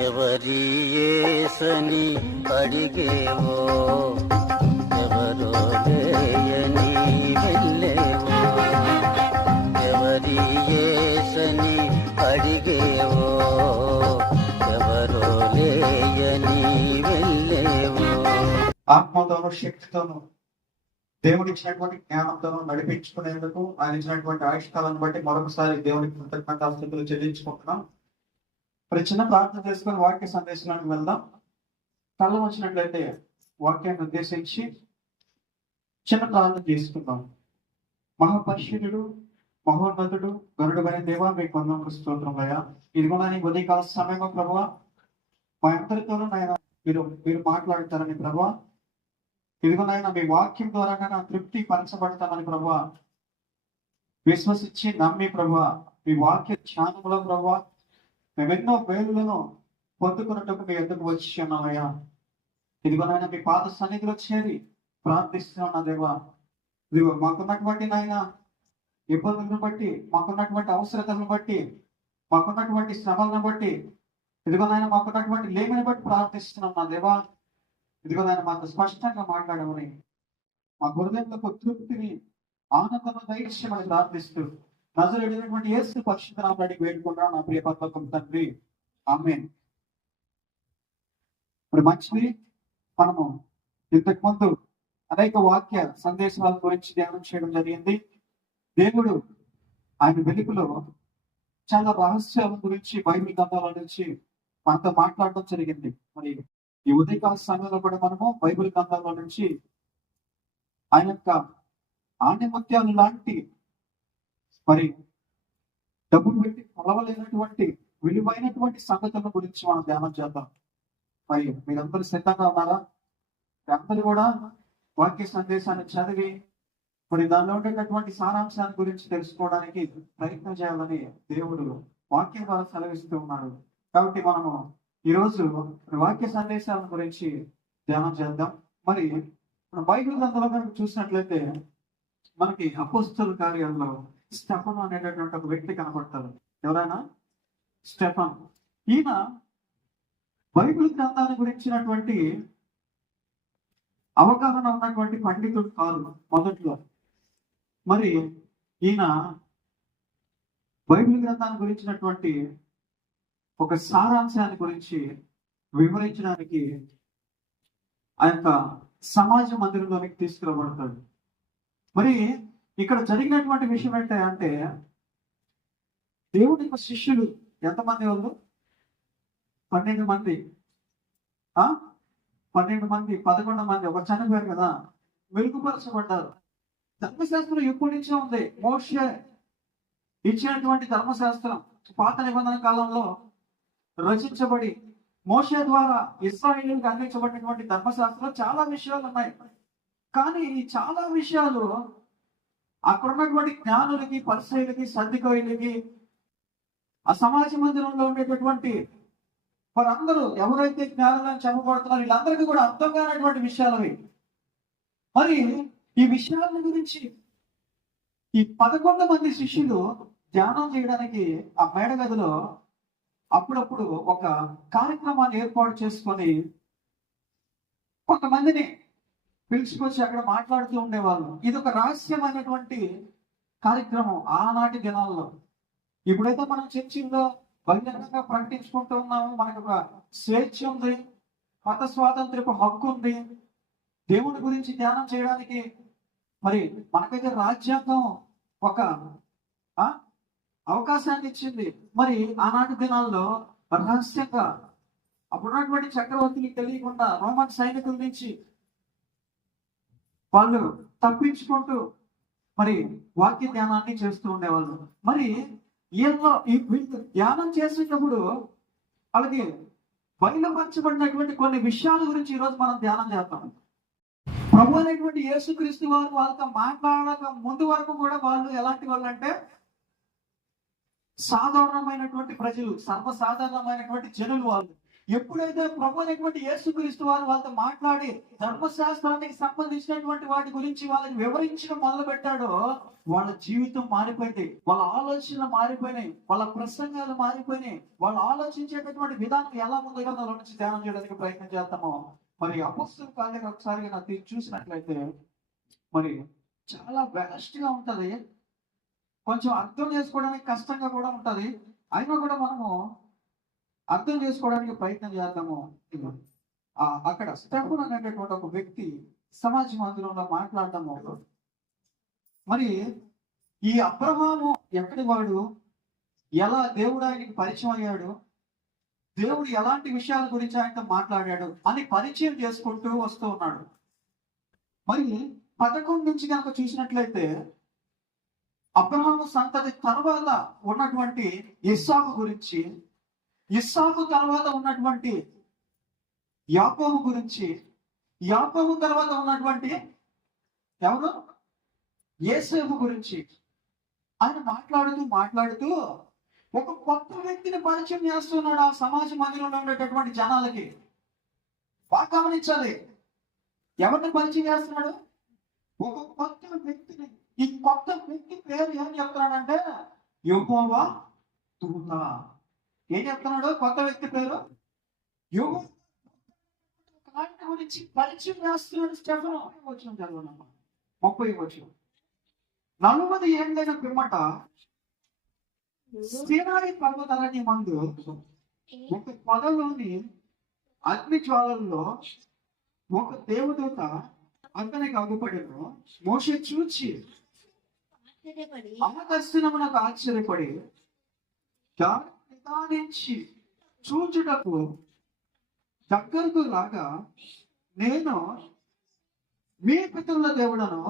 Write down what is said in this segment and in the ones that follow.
ఎవరి యేసని అడిగేవో, ఎవరో లేయని వెళ్ళేవో. ఎవరి యేసని అడిగేవో, ఎవరో లేయని వెళ్ళేవో. ఆత్మతోనూ శక్తితోనూ దేవుడు ఇచ్చినటువంటి జ్ఞానంతోనూ నడిపించుకునేందుకు ఆయన ఇచ్చినటువంటి ఆయుష్కాలను బట్టి మరొకసారి దేవునికి కృతజ్ఞతాస్తుతులు చెల్లించుకుంటున్నాం. మరి చిన్న ప్రార్థన చేసుకుని వాక్య సందేశానికి వెళ్దాం. కళ్ళు వచ్చినట్లయితే వాక్యాన్ని ఉద్దేశించి చిన్న ప్రార్థన చేసుకుందాం. మహాపరిశుద్ధుడు, మహోన్నతుడు, గరుడుమైన దేవా, మీకు వందనములు స్తోత్రమయ్యా. ఇదిగో నీ ఉదయకాల సమయంలో ప్రభువా, మా అందరితోనూ నాయన మీరు మాట్లాడతారని ప్రభువా, ఇదిగో నాయన మీ వాక్యం ద్వారా నా తృప్తి పరచబడతామని ప్రభువా విశ్వసించి నమ్మి ప్రభువా, మీ వాక్య ధ్యానంలో ప్రభువా మేమెన్నో మేలులను పొందుకున్నట్టుకు మీ ఎందుకు వచ్చి ఉన్నామయ్యా. ఇదిగో నాయన మీ పాద సన్నిధిలో చేరి ప్రార్థిస్తున్నా దేవా. ఇదిగో మాకున్నటువంటి నాయన ఇబ్బందులను బట్టి, మాకున్నటువంటి అవసరతలను బట్టి, మాకున్నటువంటి శ్రమలను బట్టి, ఇదిగో నాయన మాకున్నటువంటి లేమిని బట్టి ప్రార్థిస్తున్నాం నా దేవా. ఇదిగో నాయన మాకు స్పష్టంగా మాట్లాడమని, మా హృదయంలో తృప్తిని, ఆనందం దయచేయమని ప్రార్థిస్తూ నజరేయుడైనటువంటి యేసు పరిశుద్ధ నామములో వేడుకుంటున్నాను నా ప్రియ పరలోకపు తండ్రి, ఆమేన్. ఇప్పుడు మంచిది, మనము ఇంతకు ముందు అనేక వాక్య సందేశాల గురించి ధ్యానం చేయడం జరిగింది. దేవుడు ఆయన వెలుగులో చాలా రహస్యాల గురించి బైబిల్ గ్రంథాల నుంచి మనతో మాట్లాడడం జరిగింది. మరి ఈ ఉదయకాల సమయంలో కూడా మనము బైబిల్ గ్రంథాల నుంచి ఆయన యొక్క ఆణిముత్యాలు లాంటి, మరి డబ్బులు పెట్టి కొలవలేనటువంటి విలువైనటువంటి సంగతుల గురించి మనం ధ్యానం చేద్దాం. మరి మీరందరూ సిద్ధంగా ఉన్నారా? అందరూ కూడా వాక్య సందేశాన్ని చదివి మరి దానిలో ఉండేటటువంటి సారాంశాన్ని గురించి తెలుసుకోవడానికి ప్రయత్నం చేయాలని దేవుడు వాక్యం ద్వారా సెలవిస్తూ ఉన్నాడు. కాబట్టి మనము ఈరోజు వాక్య సందేశాల గురించి ధ్యానం చేద్దాం. మరి బైబిల్ గ్రంథంలో కనుక చూసినట్లయితే మనకి అపోస్తలుల కార్యాల్లో స్టెఫను అనేటటువంటి ఒక వ్యక్తి కనపడతారు. ఎవరైనా స్టెఫన్. ఈయన బైబిల్ గ్రంథాన్ని గురించినటువంటి అవగాహన ఉన్నటువంటి పండితుడు కాదు మొదట్లో. మరి ఈయన బైబిల్ గ్రంథాన్ని గురించినటువంటి ఒక సారాంశాన్ని గురించి వివరించడానికి ఆ యొక్క సమాజ మందిరంలోనికి తీసుకురాబడతాడు. మరి ఇక్కడ జరిగినటువంటి విషయం ఏంటంటే, దేవుని యొక్క శిష్యులు ఎంతమంది వాళ్ళు? 12 మంది. 12 మంది, 11 మంది ఒక చనిపోయారు కదా, వెలుగుపరచబడ్డారు. ధర్మశాస్త్రం ఎప్పటి నుంచో ఉంది. మోషే ఇచ్చినటువంటి ధర్మశాస్త్రం పాత నిబంధన కాలంలో రచించబడి మోషే ద్వారా ఇశ్రాయేలులకు అందించబడినటువంటి ధర్మశాస్త్రంలో చాలా విషయాలు ఉన్నాయి. కానీ ఈ చాలా విషయాలు అక్కడ ఉన్నటువంటి జ్ఞానులకి, పరిసయ్యులకి, సద్దుకాయులకి, ఆ సమాజ మందిరంలో ఉండేటటువంటి వారందరూ ఎవరైతే జ్ఞానులను చెప్పబడుతున్నారో వీళ్ళందరికీ కూడా అర్థం కానటువంటి విషయాలు అవి. మరి ఈ విషయాల గురించి ఈ 11 మంది శిష్యులు ధ్యానం చేయడానికి ఆ మేడగదిలో అప్పుడప్పుడు ఒక కార్యక్రమాన్ని ఏర్పాటు చేసుకొని కొంతమందిని పిలుచుకొచ్చి అక్కడ మాట్లాడుతూ ఉండేవాళ్ళు. ఇది ఒక రహస్యమైనటువంటి కార్యక్రమం ఆనాటి దినాల్లో. ఇప్పుడైతే మనం చర్చిల్లో బహిరంగంగా ప్రకటించుకుంటూ ఉన్నాము. మనకు ఒక స్వేచ్ఛ ఉంది, మత స్వాతంత్ర్యపు హక్కు ఉంది, దేవుడి గురించి ధ్యానం చేయడానికి మరి మనకైతే రాజ్యాంగం ఒక అవకాశాన్ని ఇచ్చింది. మరి ఆనాటి దినాల్లో రహస్యంగా అప్పుడున్నటువంటి చక్రవర్తికి తెలియకుండా రోమన్ సైనికుల నుంచి వాళ్ళు తప్పించుకుంటూ మరి వాక్య ధ్యానాన్ని చేస్తూ ఉండేవాళ్ళు. మరి వీళ్ళు ధ్యానం చేసేటప్పుడు అలాగే బయలుపరచబడినటువంటి కొన్ని విషయాల గురించి ఈరోజు మనం ధ్యానం చేస్తాం. ప్రభు అనేటువంటి యేసుక్రీస్తు వారు వాళ్ళతో మాట్లాడక ముందు వరకు కూడా వాళ్ళు ఎలాంటి వాళ్ళు అంటే సాధారణమైనటువంటి ప్రజలు, సర్వసాధారణమైనటువంటి జనులు వాళ్ళు. ఎప్పుడైతే ప్రభు అయినటువంటి యేసుక్రీస్తు వారు వాళ్ళతో మాట్లాడి ధర్మశాస్త్రానికి సంబంధించినటువంటి వాటి గురించి వాళ్ళకి వివరించడం మొదలు పెట్టాడో వాళ్ళ జీవితం మారిపోయింది, వాళ్ళ ఆలోచనలు మారిపోయినాయి, వాళ్ళ ప్రసంగాలు మారిపోయినాయి, వాళ్ళు ఆలోచించేటటువంటి విధానం ఎలా ఉందో దాని నుంచి ధ్యానం చేయడానికి ప్రయత్నం చేస్తాము. మరి అపొస్తలుల కార్యాలు ఒకసారి నాకు చూసినట్లయితే మరి చాలా వేస్ట్ గా ఉంటది, కొంచెం అర్థం చేసుకోవడానికి కష్టంగా కూడా ఉంటది. అయినా కూడా మనము అర్థం చేసుకోవడానికి ప్రయత్నం చేద్దాము. అక్కడ స్టెఫెన్ అనేటటువంటి ఒక వ్యక్తి సమాజ మందిరంలో మాట్లాడటము, మరి ఈ అబ్రహాము ఎక్కడి వాడు, ఎలా దేవుడు ఆయనకి పరిచయం అయ్యాడు, దేవుడు ఎలాంటి విషయాల గురించి ఆయనతో మాట్లాడాడు అని పరిచయం చేసుకుంటూ వస్తూ ఉన్నాడు. మరి 11 నుంచి కనుక చూసినట్లయితే అబ్రహాము సంతతి తర్వాత ఉన్నటువంటి ఇస్సాకు గురించి, ఇస్సాకు తర్వాత ఉన్నటువంటి యాకోబు గురించి, యాకోబు తర్వాత ఉన్నటువంటి ఎవరు యేసేపు గురించి ఆయన మాట్లాడుతూ ఒక కొత్త వ్యక్తిని పరిచయం చేస్తున్నాడు ఆ సమాజ మందిరంలో ఉండేటటువంటి జనాలకి. బాగా గమనించాలి, ఎవరిని పరిచయం చేస్తున్నాడు? ఒక కొత్త వ్యక్తిని. ఈ కొత్త వ్యక్తి పేరు ఏం చెప్తున్నాడంటే యెహోవా దూత. ఏం చెప్తున్నాడు? కొత్త వ్యక్తి పేరు యెహోవా గురించి పరిచయం చేస్తున్నాడు స్టెఫెను. వచ్చిన చదవనమ్మా 30 వచ్చిన 40 ఏళ్ళైన పిమ్మట సీనాయి పర్వతాలని మందు ఒక పొదలోని అగ్ని జ్వాలల్లో ఒక దేవదూత అతనికి అగుపడెను. మోషే చూచి ఆకర్షణమునకు ఆశ్చర్యపడి దాన్ని నిదానించి చూచుటకు దగ్గరకు రాగా, నేను మీ పితరుల దేవుడను,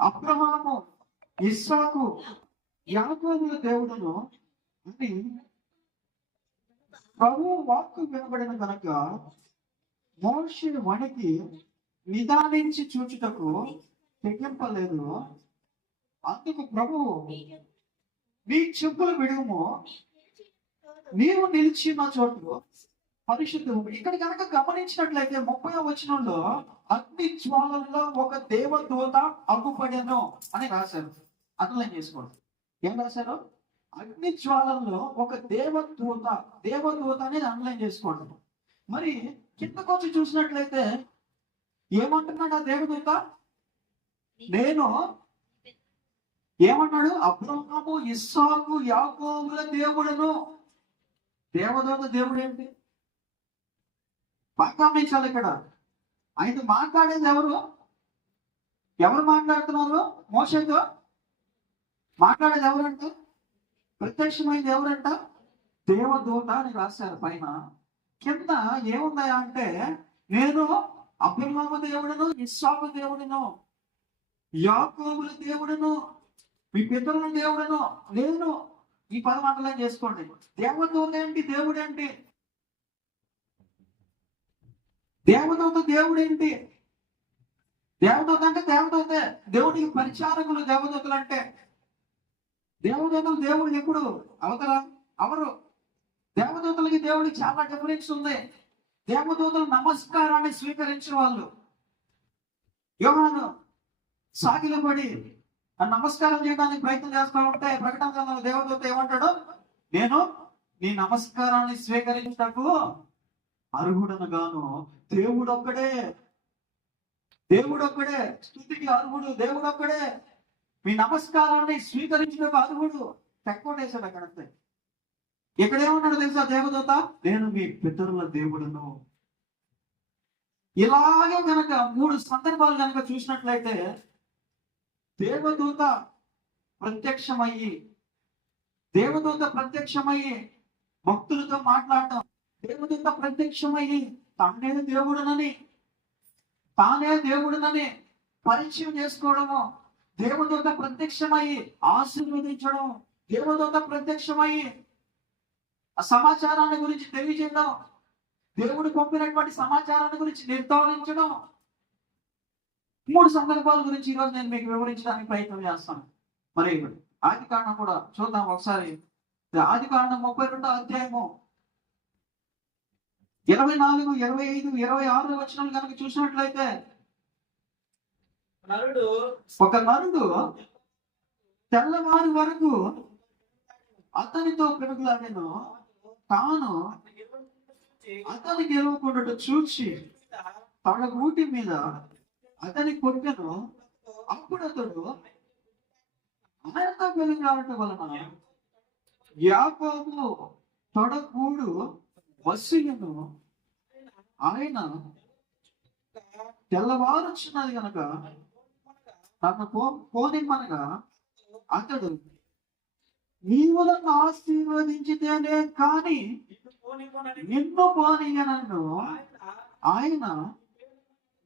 అబ్రహాము ఇస్సాకు యాకోబుల దేవుడను అని ప్రభువు వాక్కు వినబడిన కనుక మోషే వణికి నిదానించి చూచుటకు తెగింపలేదు. అందుకు ప్రభువు, నీ చెప్పులు విడుము, నీవు నిలిచిన చోటు పరిశుద్ధము. ఇక్కడ కనుక గమనించినట్లయితే 30వ వచనంలో అగ్ని జ్వాలల్లో ఒక దేవదూత అగ్గుపడెను అని రాశారు. అండర్లైన్ చేసుకోండి. ఏం రాశారు? అగ్ని జ్వాలల్లో ఒక దేవదూత, దేవదూత అనేది అండర్లైన్ చేసుకోండి. మరి కిందకు వచ్చి చూసినట్లయితే ఏమంటున్నాడు ఆ దేవదూత? నేను ఏమన్నాడు? అబ్రహాము ఇస్సాకు యాకోబుల దేవుడను. దేవదూత దేవుడు ఏంటి? బాగా గమనించాలి. ఇక్కడ ఆయన మాట్లాడేది ఎవరు? ఎవరు మాట్లాడుతున్నారు? మోషేతో మాట్లాడేది ఎవరంట? ప్రత్యక్షమైంది ఎవరంట? దేవదూత అని రాశారు పైన. కింద ఏముందా అంటే, నేను అబ్రహాము దేవుడును, ఇస్సాకు దేవుడును, యాకోబుల దేవుడును, మీ పితరుల దేవుడును నేను. ఈ పదం అండర్లైన్ చేసుకోండి. దేవదూత ఏంటి? దేవుడు ఏంటి? దేవదూత దేవుడు ఏంటి? దేవదూత అంటే దేవదూతే, దేవుడికి పరిచారకులు దేవదూతలు అంటే. దేవదూతలు దేవుడు ఎప్పుడు అవతల అవరు. దేవదూతలకి దేవుడికి చాలా డిఫరెన్స్ ఉంది. దేవదూతలు నమస్కారాన్ని స్వీకరించిన వాళ్ళు. యోహాను సాగిలపడి నమస్కారం చేయడానికి ప్రయత్నం చేస్తూ ఉంటే ప్రకటన గ్రంథంలో దేవదూత ఏమంటాడు? నేను నీ నమస్కారాన్ని స్వీకరించటకు అర్హుడను గాను. దేవుడొక్కడే, దేవుడొక్కడే స్తుతికి అర్హుడు, దేవుడొక్కడే మీ నమస్కారాన్ని స్వీకరించటకు అర్హుడు. తెక్కొండేశాడు అక్కడంతే. ఇక్కడ ఏమన్నాడు తెలుసా దేవదూత? నేను మీ పితరుల దేవుడును. ఇలాగే కనుక 3 సందర్భాలు కనుక చూసినట్లయితే దేవదూత ప్రత్యక్షమయ్యి భక్తులతో మాట్లాడటం, దేవదూత ప్రత్యక్షమయ్యి తానే దేవుడునని పరిచయం చేసుకోవడము, దేవదూత ప్రత్యక్షమయ్యి ఆశీర్వదించడం, దేవదూత ప్రత్యక్షమయ్యి ఆ సమాచారాన్ని గురించి తెలియజేయడం, దేవుడు పంపినటువంటి సమాచారాన్ని గురించి నిర్ధారించడం. 3 సందర్భాల గురించి ఈరోజు నేను మీకు వివరించడానికి ప్రయత్నం చేస్తాను. మరి ఆది కాండం కూడా చూద్దాం ఒకసారి. ఆది కాండం 32వ అధ్యాయము 24, 25, 26 వచనం కనుక చూసినట్లయితే ఒక నరుడు తెల్లవారి వరకు అతనితో పెరుగులాడెను, తాను అతని గెలవకుండా చూచి తన గూటి మీద అతని కొట్టెను. అప్పుడు అతడు ఆయనతో పెరుగులాడటం వలన యాకోబు తొడగూడు వసియను. ఆయన తెల్లవారుచున్నది గనక తను పోనిమ్మనగా అతడు నీవు నన్ను ఆశీర్వదించితేనే కాని నిన్ను పోనీయనన్ను. ఆయన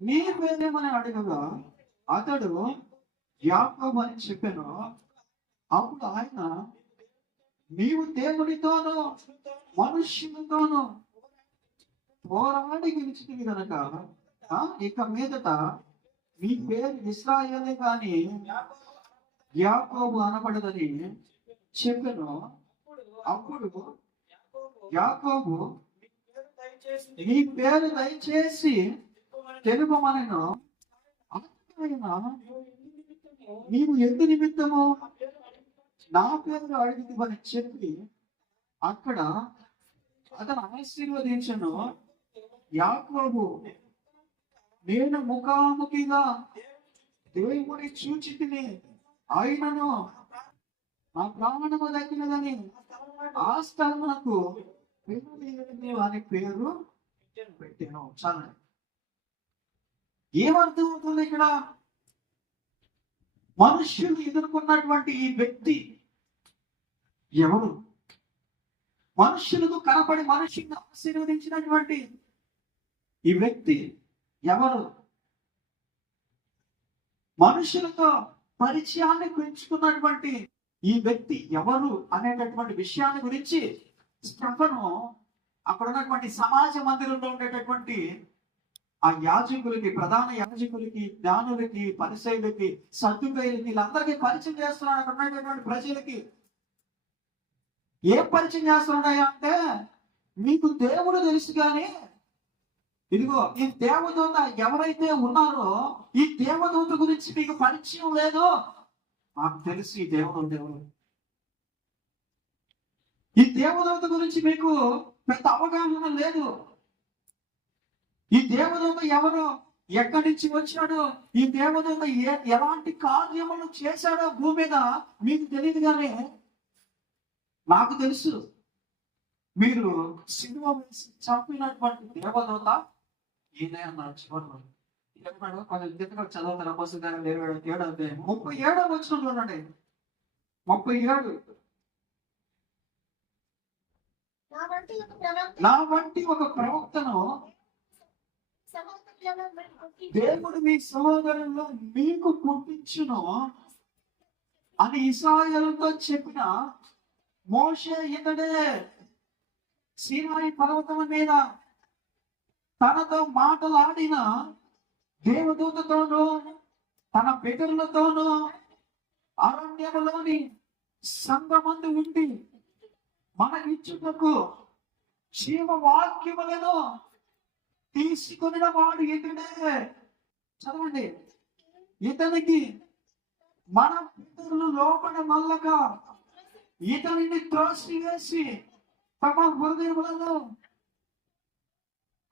నీ పేరేమని అడగగా అతడు యాకోబు అని చెప్పాను. అప్పుడు ఆయన నీవు దేవునితోనూ మనుష్యులతోనూ పోరాడి గెలిచినవి గనక ఇక మీదట నీ పేరు ఇశ్రాయేలే గాని యాకోబు అనబడదని చెప్పాను. అప్పుడు యాకోబు నీ పేరు దయచేసి తెలుపమనెను. ఆయన నీవు ఎందు నిమిత్తము నా పేరు అడిగివని చెప్పి అక్కడ అతను ఆశీర్వదించను. యాకోబు నేను ముఖాముఖిగా దేవుని చూచితిని, ఆయనను నా ప్రాణము దక్కినదని ఆ స్థలమునకు అని పేరు పెట్టాను. చాలా ఏమర్థం అవుతుంది ఇక్కడ? మనుష్యులు ఎదుర్కొన్నటువంటి ఈ వ్యక్తి ఎవరు? మనుష్యులకు కనపడి మనుష్యుని ఆశీర్వదించినటువంటి ఈ వ్యక్తి ఎవరు? మనుషులతో పరిచయాన్ని పెంచుకున్నటువంటి ఈ వ్యక్తి ఎవరు అనేటటువంటి విషయాన్ని గురించి స్టెఫను అక్కడ ఉన్నటువంటి సమాజ మందిరంలో ఉండేటటువంటి ఆ యాజకులకి, ప్రధాన యాజకులకి, జ్ఞానులకి, పరిసయ్యులకి, సద్దుకయ్యులకి, వీళ్ళందరికీ పరిచయం చేస్తున్నాడు. అక్కడ ఉన్నటువంటి ప్రజలకి ఏం పరిచయం చేస్తున్నాయా అంటే, మీకు దేవుడు తెలుసు కానీ ఇదిగో ఈ దేవదూత ఎవరైతే ఉన్నారో ఈ దేవదూత గురించి మీకు పరిచయం లేదు. మాకు తెలుసు ఈ దేవుడు దేవుడు. ఈ దేవదూత గురించి మీకు పెద్ద అవగాహన లేదు. ఈ దేవదూత ఎవరు, ఎక్కడి నుంచి వచ్చాడు, ఈ దేవదూత ఎలాంటి కార్యములు చేశాడో భూమి మీద మీకు తెలియదు. కానీ నాకు తెలుసు, మీరు సిలువ వేసి చంపినటువంటి దేవదూత ఈయనే అన్నాడు. చివరిలో చెప్పాడు. కొంచెం గట్టిగా చదువుతారు అపోస్తలుల కార్యాలు 7వ అధ్యాయం 37వ వచనం చూడండి. 37 నా వంటి ఒక ప్రవక్తను దేవుడు మీ సహోదరుల్లో మీకు పుట్టించును అని ఇశ్రాయేలుతో చెప్పిన మోషే ఇతడే. సీనాయి పర్వతం మీద తనతో మాటలాడిన దేవదూతతోనూ తన పితరులతోనూ అరణ్యములోని సంగమందు ఉండి మనకిచ్చుటకు జీవవాక్యములను తీసుకుని వాడు ఇతడే. చదవండి. ఇతనికి మన పితరులు లోపల మల్లగా ఇతనిని త్రోసివేసి తమ హృదయములలో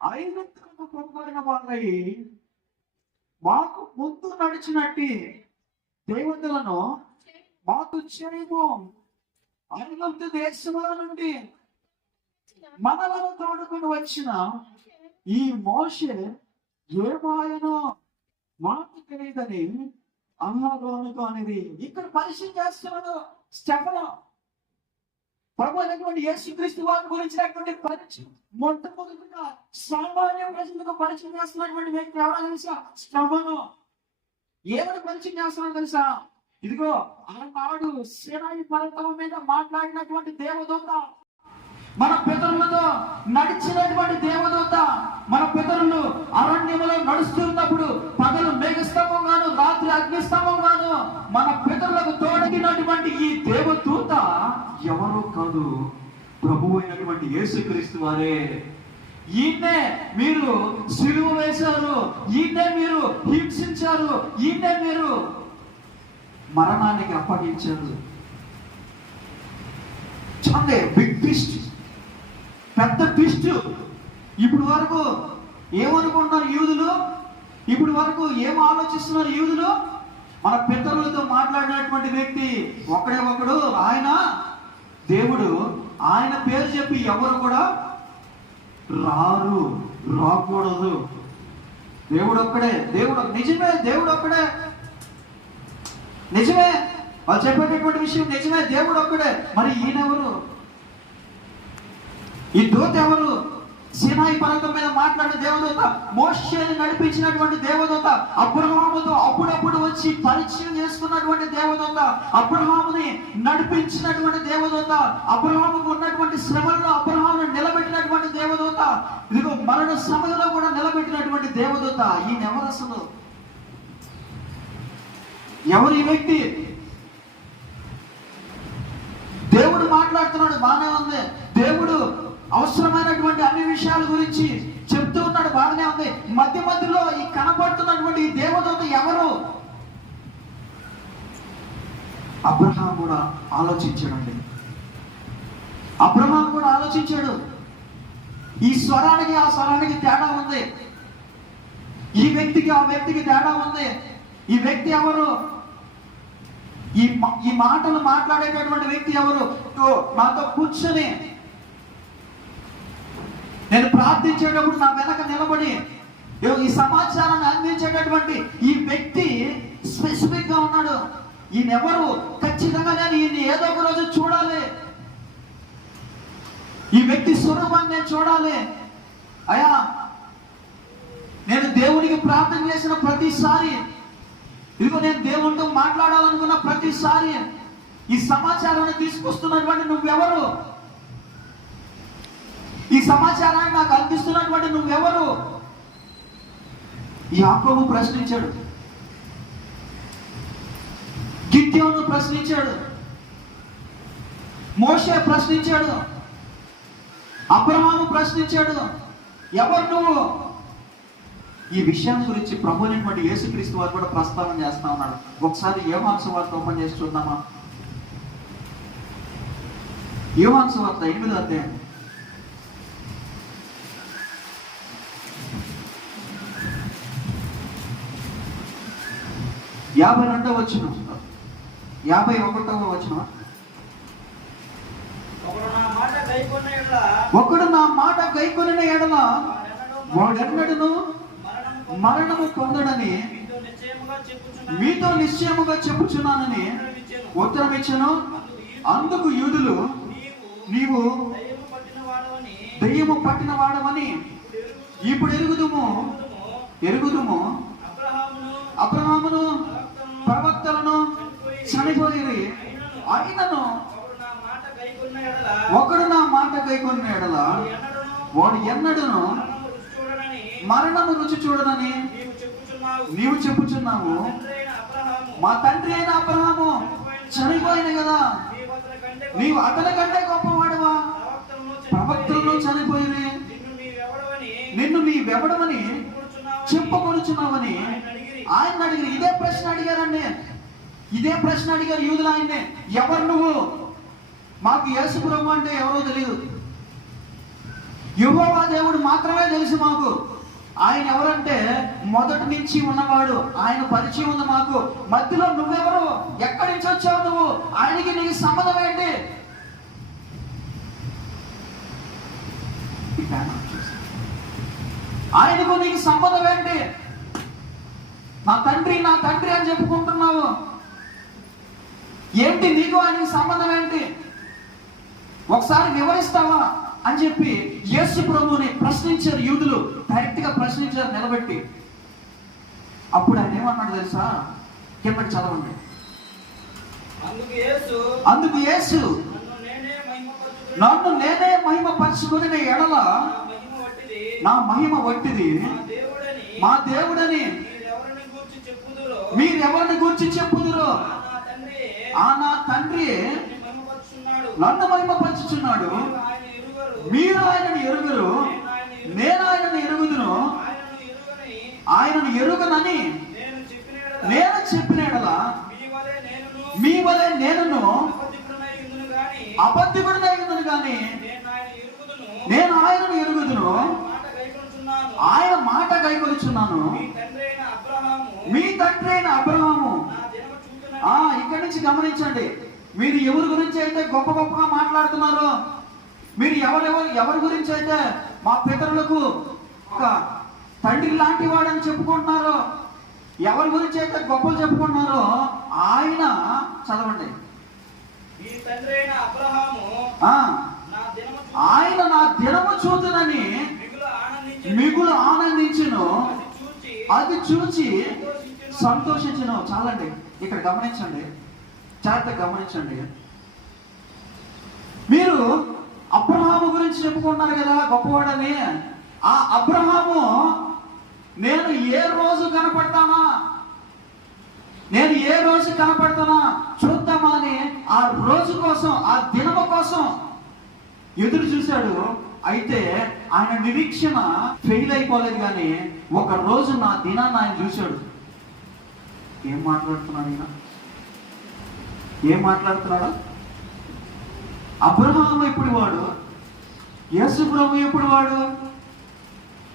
ఐగుప్తుకు పొందిన వాళ్ళై మాకు ముందు నడిచినట్టు దేవతలను మాకు చేయము. ఐగుప్తు దేశముల నుండి మనలను తోడుకుని వచ్చిన ఈ మోషే ఏమాయనో మాకు తెలియదని అన్నారోనుకో అనేది ఇక్కడ పరిచయం చేస్తున్నాడు స్టెఫను. ప్రభు అయినటువంటి యేసుక్రీస్తు వారి గురించినటువంటి పరిచయం మొట్టమొదటిగా సామాన్య ప్రజలకు పరిచయం చేస్తున్నటువంటి వ్యక్తి ఎవరో తెలుసా? స్టెఫను. ఏమని పరిచయం చేస్తున్నాడు తెలుసా? ఇదిగో ఆనాడు సీనాయి పర్వతం మీద మాట్లాడినటువంటి దేవదూత, మన పితరులతో నడిచినటువంటి దేవదూత, మన పితరులు అరణ్యములో నడుస్తున్నప్పుడు పగలు మేఘస్తంభంగాను రాత్రి అగ్నిస్తంభంగాను మన పితరులకు తోడగినటువంటి ఈ దేవదూత ఎవరో కాదు, ప్రభువు అయినటువంటి యేసుక్రీస్తు వారే. ఈయన్నే మీరు సిలువ వేశారు, ఈయన్నే మీరు హింసించారు, ఈయన్నే మీరు మరణానికి అప్పగించారు. చాలా బిగ్ ట్విస్ట్, పెద్ద ట్విస్ట్. ఇప్పుడు వరకు ఏమనుకుంటున్నారు యూదులు? ఇప్పుడు వరకు ఏం ఆలోచిస్తున్నారు యూదులు? మన పితరులతో మాట్లాడినటువంటి వ్యక్తి ఒకడే ఒకడు, ఆయన దేవుడు. ఆయన పేరు చెప్పి ఎవరు కూడా రాకూడదు. దేవుడు ఒక్కడే, దేవుడు నిజమే, దేవుడు ఒక్కడే నిజమే. వాళ్ళు చెప్పేటటువంటి విషయం నిజమే, దేవుడు ఒక్కడే. మరి ఈయనెవరు? ఈ దూత ఎవరు? సీనాయి పర్వతం మీద మాట్లాడిన దేవదూత, మోషేని నడిపించినటువంటి దేవదూత, అబ్రహాముతో అప్పుడప్పుడు వచ్చి పరిచయం చేసుకున్నటువంటి దేవదూత, అబ్రహాముని నడిపించినటువంటి దేవదూత, అబ్రహాముకు ఉన్నటువంటి శ్రమల్లో అబ్రహామును నిలబెట్టినటువంటి దేవదూత, ఇదిగో మరణ సమయంలో కూడా నిలబెట్టినటువంటి దేవదూత. ఈయన ఎవరు అసలు? ఎవరు ఈ వ్యక్తి? దేవుడు మాట్లాడుతున్నాడు, బాగానే ఉంది. దేవుడు అవసరమైనటువంటి అన్ని విషయాల గురించి చెప్తూ ఉన్నాడు, బాగానే ఉంది. మధ్య మధ్యలో ఈ కనపడుతున్నటువంటి ఈ దేవదూత ఎవరు? అబ్రహాం కూడా ఆలోచించాడండి. అబ్రహాం కూడా ఆలోచించాడు. ఈ స్వరానికి ఆ స్వరానికి తేడా ఉంది, ఈ వ్యక్తికి ఆ వ్యక్తికి తేడా ఉంది. ఈ వ్యక్తి ఎవరు? ఈ మాటలు మాట్లాడేటటువంటి వ్యక్తి ఎవరు? నాతో కూర్చొని నేను ప్రార్థించేటప్పుడు నా వెనక నిలబడి ఈ సమాచారాన్ని అందించేటటువంటి ఈ వ్యక్తి స్పెసిఫిక్ గా ఉన్నాడు. ఈయన ఎవరు? ఖచ్చితంగా నేను ఈయన ఏదో ఒక రోజు చూడాలి, ఈ వ్యక్తి స్వరూపాన్ని నేను చూడాలి. అయ్యా, నేను దేవుడికి ప్రార్థన చేసిన ప్రతిసారి, ఇదిగో నేను దేవుడితో మాట్లాడాలనుకున్న ప్రతిసారి ఈ సమాచారాన్ని తీసుకొస్తున్నటువంటి నువ్వెవరు? ఈ సమాచారాన్ని నాకు అందిస్తున్నటువంటి నువ్వెవరు? యాకోబు ప్రశ్నించాడు, గిద్యోను ప్రశ్నించాడు, మోషే ప్రశ్నించాడు, అబ్రహాము ప్రశ్నించాడు. ఎవరు నువ్వు? ఈ విషయం గురించి ప్రభువైనటువంటి యేసుక్రీస్తు వారు కూడా ప్రస్తావన చేస్తా ఉన్నాడు. ఒకసారి యోహాను సువార్త ఓపెన్ చేసి చూద్దామా? యోహాను సువార్త 8వ అధ్యాయం 52వ వచనం, 51వ వచనం. ఒకడు నా మాట గైకొనిన ఎడల వాడెన్నడను మరణము పొందడని మీతో నిశ్చయముగా చెప్పుచున్నానని ఉత్తరం ఇచ్చెను. అందుకు యూదులు, నీవు దెయ్యము పట్టిన వాడవని ఇప్పుడు ఎరుగుదుము. అబ్రహామును ప్రవక్తలను చనిపోయి అయినను ఒకడు నా మాట గైకొన్న ఎడల వాడు ఎన్నడను మరణము రుచి చూడనని నీవు చెప్పుచున్నావు. మా తండ్రి అయిన అబ్రహాము చనిపోయిన కదా, నీవు అతని కంటే గొప్పవాడువా? ప్రవక్తలను చనిపోయి నిన్ను నీవెవడమని చెప్పుకొనుచున్నావని ఆయన అడిగారు. ఇదే ప్రశ్న అడిగారండి, ఇదే ప్రశ్న అడిగారు యూదులు ఆయన్నే. ఎవరు నువ్వు? మాకు యేసు ప్రభు అంటే ఎవరో తెలియదు, యెహోవా దేవుడు మాత్రమే తెలుసు మాకు. ఆయన ఎవరంటే మొదటి నుంచి ఉన్నవాడు, ఆయన పరిచయం ఉంది మాకు. మధ్యలో నువ్వెవరు? ఎక్కడి నుంచి వచ్చావు నువ్వు? ఆయనకి నీకు సంబంధం ఏంటి? ఆయనకు నీకు సంబంధం ఏంటి? నా తండ్రి అని చెప్పుకుంటున్నావు, ఏంటి నీకు ఆయనకి సంబంధం ఏంటి? ఒకసారి వివరిస్తావా అని చెప్పి యేసు ప్రభువుని ప్రశ్నించారు యూదులు. డైరెక్ట్ గా ప్రశ్నించారు నిలబెట్టి. అప్పుడు ఆయన ఏమన్నాడు తెలుసా? కిందకి చదవండి. అందుకు యేసు నన్ను నేనే మహిమపరచుకుని ఎడల నా మహిమ వట్టిది, మా దేవుడని మీరెవరిని గూర్చి చెప్పుదురో? ఆ నా తండ్రి నన్ను మహిమపరచుచున్నాడు, మీరు ఆయనను ఎరుగరు, నేను ఆయనను ఎరుగుదును, ఆయనను ఎరుగనని నేను చెప్పిన యెడల మీ వలె నేనును అబద్ధికుడినై ఉందును గాని నేను ఆయనను ఎరుగుదును, ఆయన మాట గైకొనుచున్నాను. మీ తండ్రి అయిన అబ్రహాము. ఇక్కడి నుంచి గమనించండి, మీరు ఎవరి గురించి అయితే గొప్ప గొప్పగా మాట్లాడుతున్నారో, మీరు ఎవరి గురించి అయితే మా పితరులకు ఒక తండ్రి లాంటి వాడని చెప్పుకుంటున్నారో, ఎవరి గురించి అయితే గొప్పలు చెప్పుకుంటున్నారో ఆయన చదవండి. ఆయన నా దినము చూతునని మిగులు ఆనందించును, అది చూచి సంతోషించును. చాలండి, ఇక్కడ గమనించండి, జాగ్రత్తగా గమనించండి. మీరు అబ్రహాము గురించి చెప్పుకుంటున్నారు కదా గొప్పవాడని. ఆ అబ్రహాము నేను ఏ రోజు కనపడతానా, నేను ఏ రోజు కనపడతానా చూద్దామా అని ఆ రోజు కోసం, ఆ దినము కోసం ఎదురు చూశాడు. అయితే ఆయన నిరీక్షణ ఫెయిల్ అయిపోలేదు, కానీ ఒక రోజు నా దినాన్ని ఆయన చూశాడు. ఏం మాట్లాడుతున్నాడు ఈయన? ఏం మాట్లాడుతున్నాడు? అబ్రహాము ఎప్పుడు వాడు, యేసు ప్రభు ఎప్పుడు వాడు?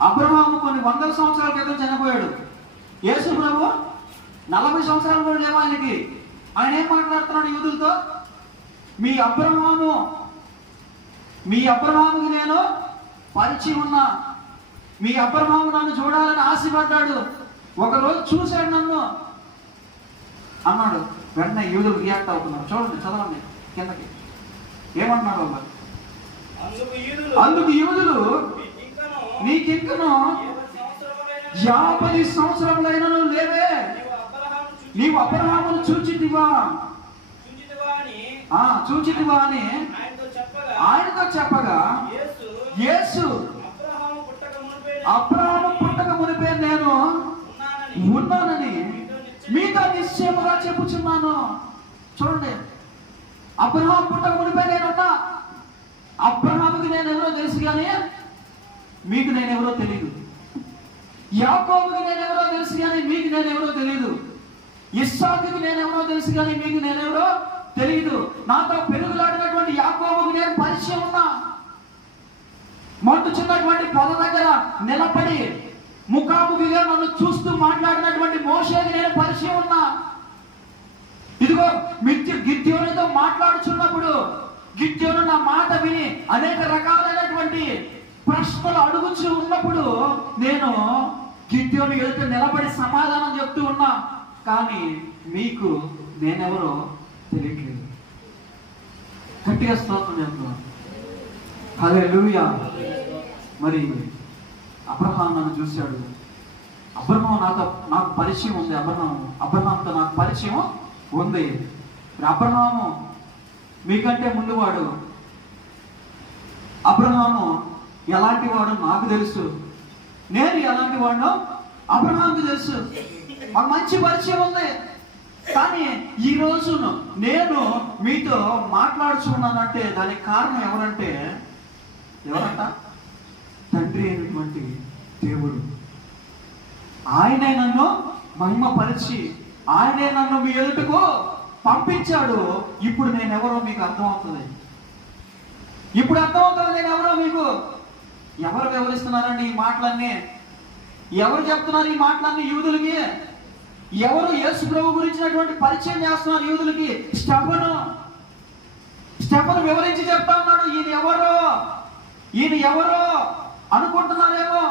అబ్రహాము కొన్ని వందల సంవత్సరాల క్రితం చనిపోయాడు. యేసు ప్రభు 40 సంవత్సరాలు కూడా లేవు ఆయనకి. ఆయన ఏం మాట్లాడుతున్నాడు యూదులతో? మీ అబ్రహాముకి నేను పరిచయం ఉన్నా, మీ అబ్రహాము నన్ను చూడాలని ఆశపడ్డాడు, ఒకరోజు చూశాడు నన్ను అన్నాడు. వెంటనే యూదులు రియాక్ట్ అవుతున్నారు. చూడండి, చదవండి కిందకి ఏమంటున్నారు వాళ్ళు. అందుకు యూదులు నీకింకను 50 సంవత్సరములైనను లేవే, నీవు అబ్రహామును చూచితివా అని ఆయనతో చెప్పగా యేసు అబ్రహాము పుట్టక మునిపే నేను ఉన్నానని మీతో నిశ్చయముగా చెప్పుచున్నాను. చూడండి, అబ్రహాము పుట్టక మునిపే నేనున్నా. అబ్రహాముకి నేను ఎవరో తెలుసు కానీ మీకు నేనెవరో తెలియదు. యాకోబుకి నేనెవరో తెలుసు కానీ మీకు నేనెవరో తెలియదు. ఇస్సాకుకి నేనెవరో తెలుసు కానీ మీకు నేనెవరో తెలియదు. నాతో పెరుగులాడినటువంటి యాకోబుకి నేను పరిచయం ఉన్నా. మంటుచున్నటువంటి పొద దగ్గర నిలబడి ముఖాముఖిగా నన్ను చూస్తూ మాట్లాడినటువంటి మోషేకి నేను పరిచయం ఉన్నా. ఇదిగో గిద్యోనుతో మాట్లాడుచున్నప్పుడు గిద్యోను నా మాట విని అనేక రకాలైనటువంటి ప్రశ్నలు అడుగుచూ ఉన్నప్పుడు నేను గిద్యోను ఎదుట నిలబడి సమాధానం చెప్తూ ఉన్నా. కానీ మీకు నేనెవరో తెలియట్లేదు. గట్టిగా స్తోత్రం చెప్తున్నాను. హల్లెలూయా. మరి అబ్రహాము నన్ను చూశాడు. అబ్రహాము నాకు పరిచయం ఉంది. అబ్రహాముతో నాకు పరిచయం ఉంది. అబ్రహాము మీకంటే ముందువాడు. అబ్రహాము ఎలాంటి వాడు నాకు తెలుసు, నేను ఎలాంటి వాడినో అబ్రహాముకి తెలుసు. మాకు మంచి పరిచయం ఉంది. కానీ ఈ రోజు నేను మీతో మాట్లాడుచున్నానంటే దానికి కారణం ఎవరంట? తండ్రి అయినటువంటి దేవుడు. ఆయనే నన్ను మహిమపరిచి ఆయనే నన్ను మీ ఎదుటకు పంపించాడు. ఇప్పుడు నేనెవరో మీకు అర్థమవుతుంది. ఇప్పుడు అర్థమవుతుంది నేనెవరో మీకు. ఎవరు వివరిస్తున్నారండి ఈ మాటలన్నీ? ఎవరు చెప్తున్నారు ఈ మాటలన్నీ యూదులకి? ఎవరు యేసు ప్రభు గురించినటువంటి పరిచయం చేస్తున్నారు యూదులకి? స్టెఫను వివరించి చెప్తా ఉన్నాడు. ఈయన ఎవరో అనుకుంటున్నారేమో.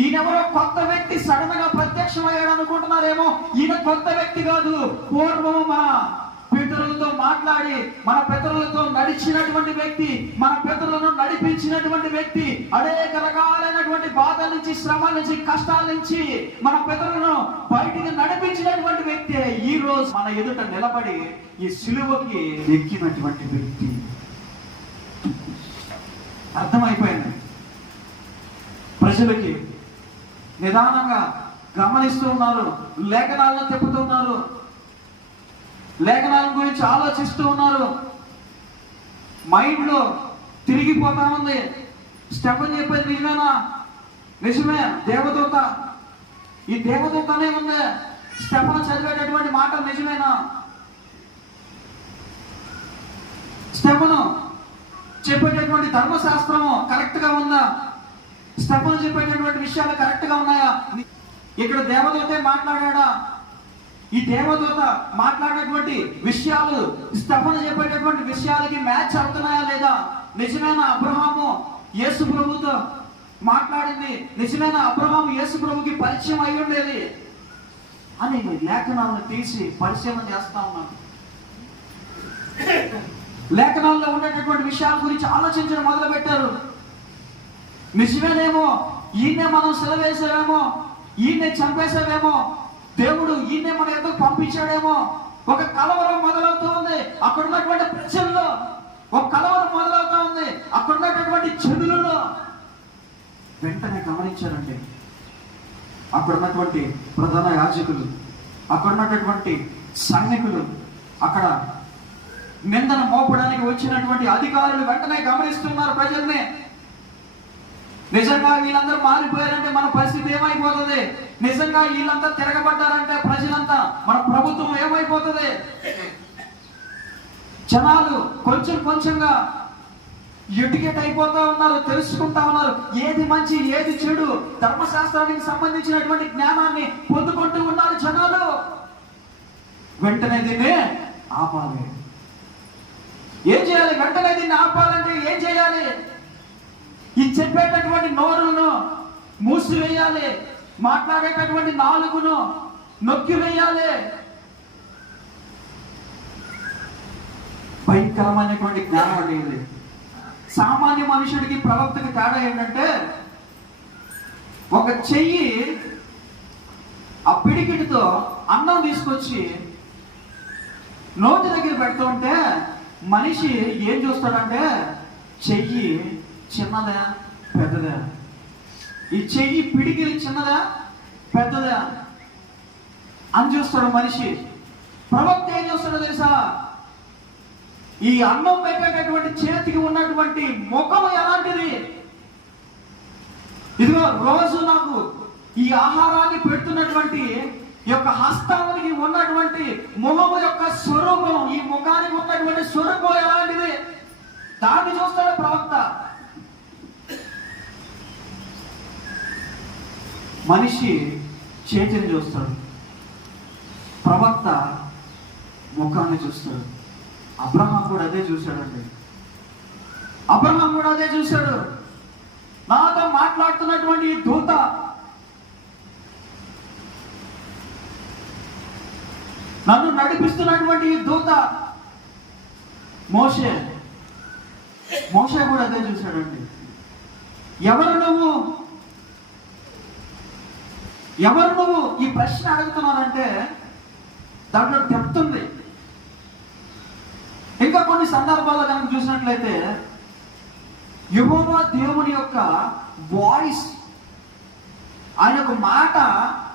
ఈయనెవరో కొత్త వ్యక్తి సడన్ గా ప్రత్యక్షమయ్యాడు అనుకుంటున్నారేమో. ఈయన కొత్త వ్యక్తి కాదు. పూర్వము మన పితరులతో మాట్లాడి మన పితరులతో నడిచినటువంటి వ్యక్తి, మన పితరులను నడిపించినటువంటి వ్యక్తి, అనేక రకాలైనటువంటి బాధల నుంచి, శ్రమల నుంచి, కష్టాల నుంచి మన పితరులను బయటికి నడిపించినటువంటి వ్యక్తి ఈ రోజు మన ఎదుట నిలబడి ఈ సిలువకి ఎక్కినటువంటి వ్యక్తి. అర్థమైపోయింది ప్రజలకి. నిదానంగా గమనిస్తూ ఉన్నారు, లేఖనాలను చెప్పుతున్నారు, లేఖనాల గురించి ఆలోచిస్తూ ఉన్నారు. మైండ్ లో తిరిగిపోతా ఉంది. స్టెఫన్ చెప్పేది నిజమేనా? నిజమే. దేవదూత, ఈ దేవదూతనే ఉంది. స్టెఫన్ చదివేటటువంటి మాట నిజమేనా? స్టెఫను చెప్పేటటువంటి ధర్మశాస్త్రము కరెక్ట్ గా ఉందా? స్టెఫను చెప్పేటటువంటి విషయాలు కరెక్ట్ గా ఉన్నాయా? ఇక్కడ దేవదూతే మాట్లాడా? ఈ దేవదూత మాట్లాడేటువంటి విషయాలు స్టెఫను చెప్పేటటువంటి విషయాలకి మ్యాచ్ అవుతున్నాయా లేదా? నిజమైన అబ్రహాము యేసు ప్రభుతో మాట్లాడింది, నిజమైన అబ్రహాము యేసు ప్రభుకి పరిచయం అయి ఉండేది అని లేఖనాలను తీసి పరిశీలన చేస్తా ఉన్నాను. లేఖనాల్లో ఉండేటటువంటి విషయాల గురించి ఆలోచించడం మొదలు పెట్టారు. నిజమేనేమో, ఈయనే మనం సెలవేసామేమో, ఈయనే చంపేశామేమో, దేవుడు ఈయనే మన ఎందుకు పంపించాడేమో. ఒక కలవరం మొదలవుతూ ఉంది అక్కడ ఉన్నటువంటి ప్రజల్లో, ఒక కలవరం మొదలవుతా ఉంది అక్కడ ఉన్నటువంటి జనులలో. వెంటనే గమనించారంటే అక్కడ ఉన్నటువంటి ప్రధాన యాజకులు, అక్కడ ఉన్నటువంటి సైనికులు, అక్కడ నిందన మోపడానికి వచ్చినటువంటి అధికారులు వెంటనే గమనిస్తున్నారు ప్రజల్ని. నిజంగా వీళ్ళందరూ మారిపోయారంటే మన పరిస్థితి ఏమైపోతుంది? నిజంగా వీళ్ళంతా తిరగబడ్డారంటే ప్రజలంతా, మన ప్రభుత్వం ఏమైపోతుంది? జనాలు కొంచెం కొంచెంగా ఎడ్యుకేట్ అయిపోతా ఉన్నారు, తెలుసుకుంటా ఉన్నారు. ఏది మంచి ఏది చెడు ధర్మశాస్త్రానికి సంబంధించినటువంటి జ్ఞానాన్ని పొందుకుంటూ ఉన్నారు జనాలు. వెంటనే దీన్ని ఆపాలి. ఏం చేయాలి? వెంటనే దీన్ని ఆపాలంటే ఏం చేయాలి? ఈ చెప్పేటటువంటి నోరును మూసివేయాలి, మాట్లాడేటటువంటి నాలుగును నొక్కివేయాలి. భయంకరమైనటువంటి జ్ఞానం అనేది. సామాన్య మనుషుడికి ప్రవక్తకి తేడా ఏంటంటే, ఒక చెయ్యి ఆ పిడికిటితో అన్నం తీసుకొచ్చి నోటి దగ్గర పెడుతూ ఉంటే మనిషి ఏం చూస్తాడంటే చెయ్యి చిన్నదా పెద్దదా, ఈ చెయ్యి పిడికిలి చిన్నదా పెద్దదా అని చూస్తాడు మనిషి. ప్రవక్త ఏం చూస్తాడో తెలుసా? ఈ అన్నం పెట్టేటటువంటి చేతికి ఉన్నటువంటి ముఖం ఎలాంటిది? ఇదిగో రోజు నాకు ఈ ఆహారాన్ని పెడుతున్నటువంటి యొక్క హస్తానికి ఉన్నటువంటి ముఖము యొక్క స్వరూపం, ఈ ముఖానికి ఉన్నటువంటి స్వరూపం ఎలాంటిది? దాన్ని చూస్తాడు ప్రవక్త. మనిషి చేతిని చూస్తాడు, ప్రవక్త ముఖాన్ని చూస్తాడు. అబ్రహాం కూడా అదే చూశాడండి. అబ్రహాం కూడా అదే చూశాడు. నాతో మాట్లాడుతున్నటువంటి ఈ దూత నన్ను నడిపిస్తున్నటువంటి ఈ దూత మోషే కూడా అదే చూశాడండి. ఎవరు నువ్వు ఈ ప్రశ్న అడుగుతున్నారంటే దాంట్లో డెప్త్ ఉంది. ఇంకా కొన్ని సందర్భాల్లో కనుక చూసినట్లయితే యెహోవా దేవుని యొక్క వాయిస్, ఆయన యొక్క మాట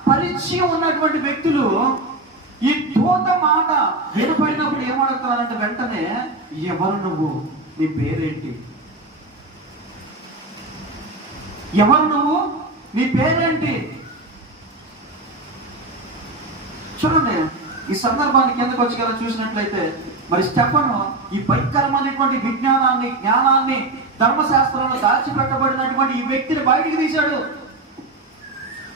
పరిచయం ఉన్నటువంటి వ్యక్తులు ఈ దూత మాట వినపడినప్పుడు ఏమడుగుతున్నారంటే వెంటనే, ఎవరు నువ్వు? నీ పేరేంటి? ఎవరు నువ్వు? నీ పేరేంటి? చూడండి, ఈ సందర్భాన్ని కిందకు వచ్చి కదా చూసినట్లయితే, మరి స్టెఫను ఈ భయంకరమైనటువంటి జ్ఞానాన్ని ధర్మశాస్త్రంలో దాచిపెట్టబడినటువంటి ఈ వ్యక్తిని బయటికి తీశాడు,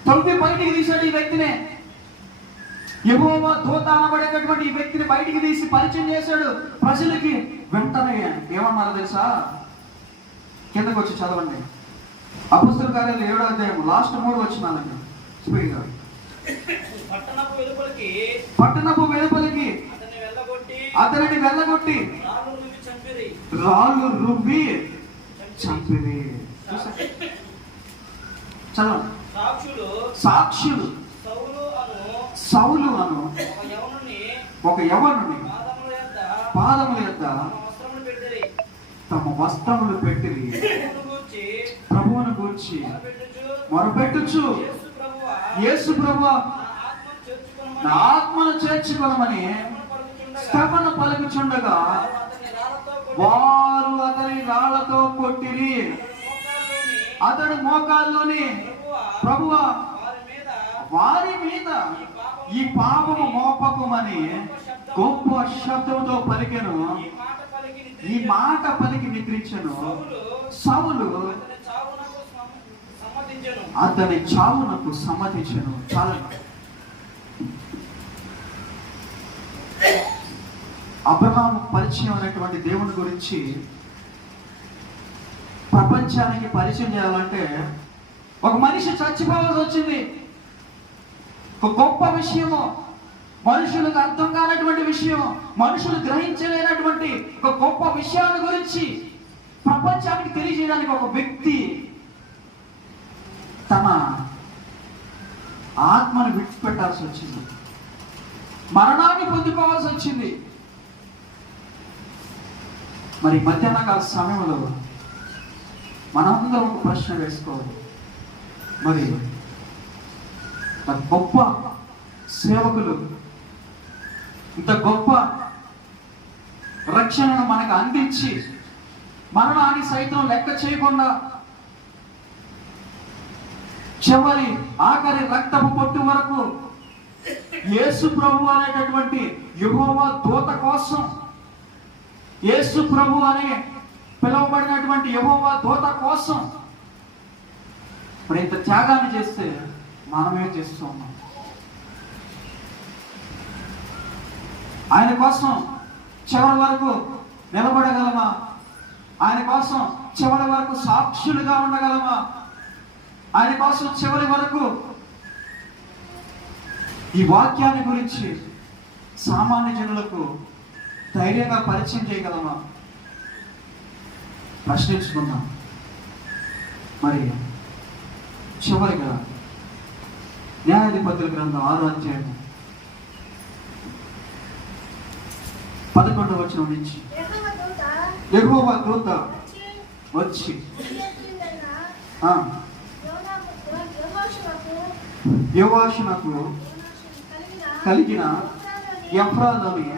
తొలిపి బయటికి తీశాడు. ఈ వ్యక్తిని యెహోవా దూత అనబడేటటువంటి ఈ వ్యక్తిని బయటికి తీసి పరిచయం చేశాడు ప్రజలకి. వెంటనే ఏమన్నారో తెలుసా? కిందకు వచ్చి చదవండి. అపొస్తలుల కార్యాలు 7వ అధ్యాయం లాస్ట్ 3 వచనాలకి స్పీడ్ గా. పట్టణపు వెలుపలికి అతనిని వెళ్ళగొట్టి రాళ్ళు రువ్వి చంపిరి. చదవండి. సాక్షులు సౌలు అను ఒక యవనుని పాదముల యొద్ద తమ వస్త్రములు పెట్టిరి ప్రభువును గూర్చి మొరపెట్టుచు, యేసు ప్రభువా నా ఆత్మను చేర్చుకొనమని స్టెఫను పలుకుచుండగా వారు అతని రాళ్లతో కొట్టిరి. అతడు మోకాల్లోనే ప్రభువా వారి మీద ఈ పాపము మోపకమని గొప్ప శబ్దంతో పలికెను. ఈ మాట పలికి నిద్రించెను. సౌలు అతని చావునకు సమ్మతించెను. చాలా అబ్రహాము పరిచయం అనేటువంటి దేవుని గురించి ప్రపంచానికి పరిచయం చేయాలంటే ఒక మనిషి చచ్చిపోవాల్సి వచ్చింది. ఒక గొప్ప విషయము, మనుషులకు అర్థం కానటువంటి విషయం, మనుషులు గ్రహించలేనటువంటి ఒక గొప్ప విషయాన్ని గురించి ప్రపంచానికి తెలియజేయడానికి ఒక వ్యక్తి తన ఆత్మను విడిచిపెట్టాల్సి వచ్చింది, మరణాన్ని పొందుకోవాల్సి వచ్చింది. మరి మధ్యాహ్న కాల సమయంలో మనందరం ఒక ప్రశ్న వేసుకోవాలి. మరి గొప్ప సేవకులు ఇంత గొప్ప రక్షణను మనకు అందించి మరణాన్ని సైతం లెక్క చేయకుండా చివరి ఆఖరి రక్తపు పొట్టు వరకు యేసు ప్రభు అనేటటువంటి యెహోవా దూత కోసం, యేసు ప్రభు అనే పిలువబడినటువంటి యెహోవా దూత కోసం మరి ఇంత త్యాగాన్ని చేస్తే మనమే చేస్తూ ఉన్నాం. ఆయన కోసం చివరి వరకు నిలబడగలమా? ఆయన కోసం చివరి వరకు సాక్షులుగా ఉండగలమా? ఆయన కోసం చివరి వరకు ఈ వాక్యాన్ని గురించి సామాన్య జనులకు ధైర్యంగా పరిచయం చేయగలమా? ప్రశ్నించుకుందాం. మరి చివరిగా న్యాయాధిపతుల గ్రంథం 6వ అధ్యాయం 11వ వచనం నుంచి యెహోవా దూత వచ్చి యోవాషునకు కలిగిన ఎఫ్రాలోని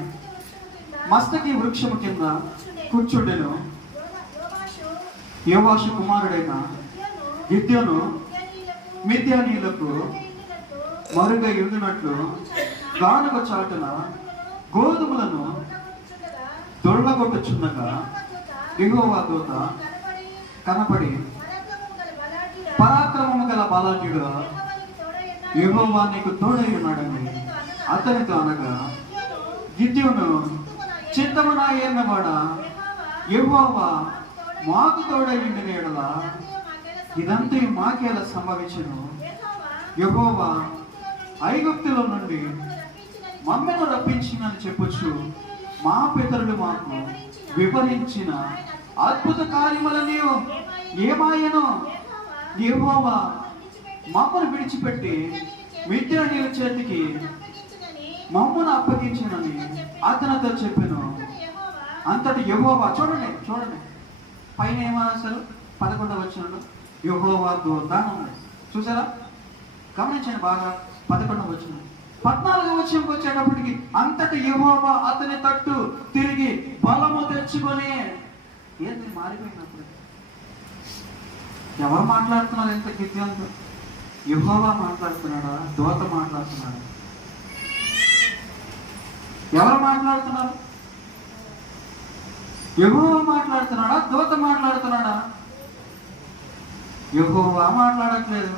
మస్తకి వృక్షము కింద కూర్చుండెను. యోవాషు కుమారుడైన గిద్యోను మిద్యానీయులకు మరుగై ఉండినట్లు గానుగ చాటున గోధుమలను దొళ్ళగొట్టుచుండగా యెహోవా దూత కనపడి పరాక్రమము గల బలాఢ్యుడు యెహోవా నీకు తోడై ఉన్నాడని అతనితో అనగా గిద్యోను చిత్తమున ఏర్నవాడా యెహోవా మాకు తోడై ఉండిన యెడల ఇదంతా మాకేలా సంభవించును. యెహోవా ఐగుప్తులో నుండి మమ్మను రప్పించినని చెప్పొచ్చు. మా పితరులు మాకు వివరించిన అద్భుత కార్యములని ఏమాయను యెహోవా మమ్మను విడిచిపెట్టి మిద్యానీయుల చేతికి మమ్మను అప్పగించినని అతనితో చెప్పాను. అంతటి యెహోవా చూడండి పైన ఏమన్నా అసలు 11వ వచనంలో యెహోవా దూత అన్నాడు. చూసారా? గమనించండి బాగా. 11వ వచనం 14వ వచనంకి వచ్చేటప్పటికి అంతటి యెహోవా అతని తట్టు తిరిగి బలము తెచ్చుకొని ఏంది మారిపోయినప్పుడు ఎవరు మాట్లాడుతున్నారు? ఎంత గిద్యోనుతో యెహోవా మాట్లాడుతున్నాడా? దూత మాట్లాడుతున్నాడా? ఎవరు మాట్లాడుతున్నారు? యెహోవా మాట్లాడుతున్నాడా? దూత మాట్లాడుతున్నాడా? యెహోవా మాట్లాడట్లేదు,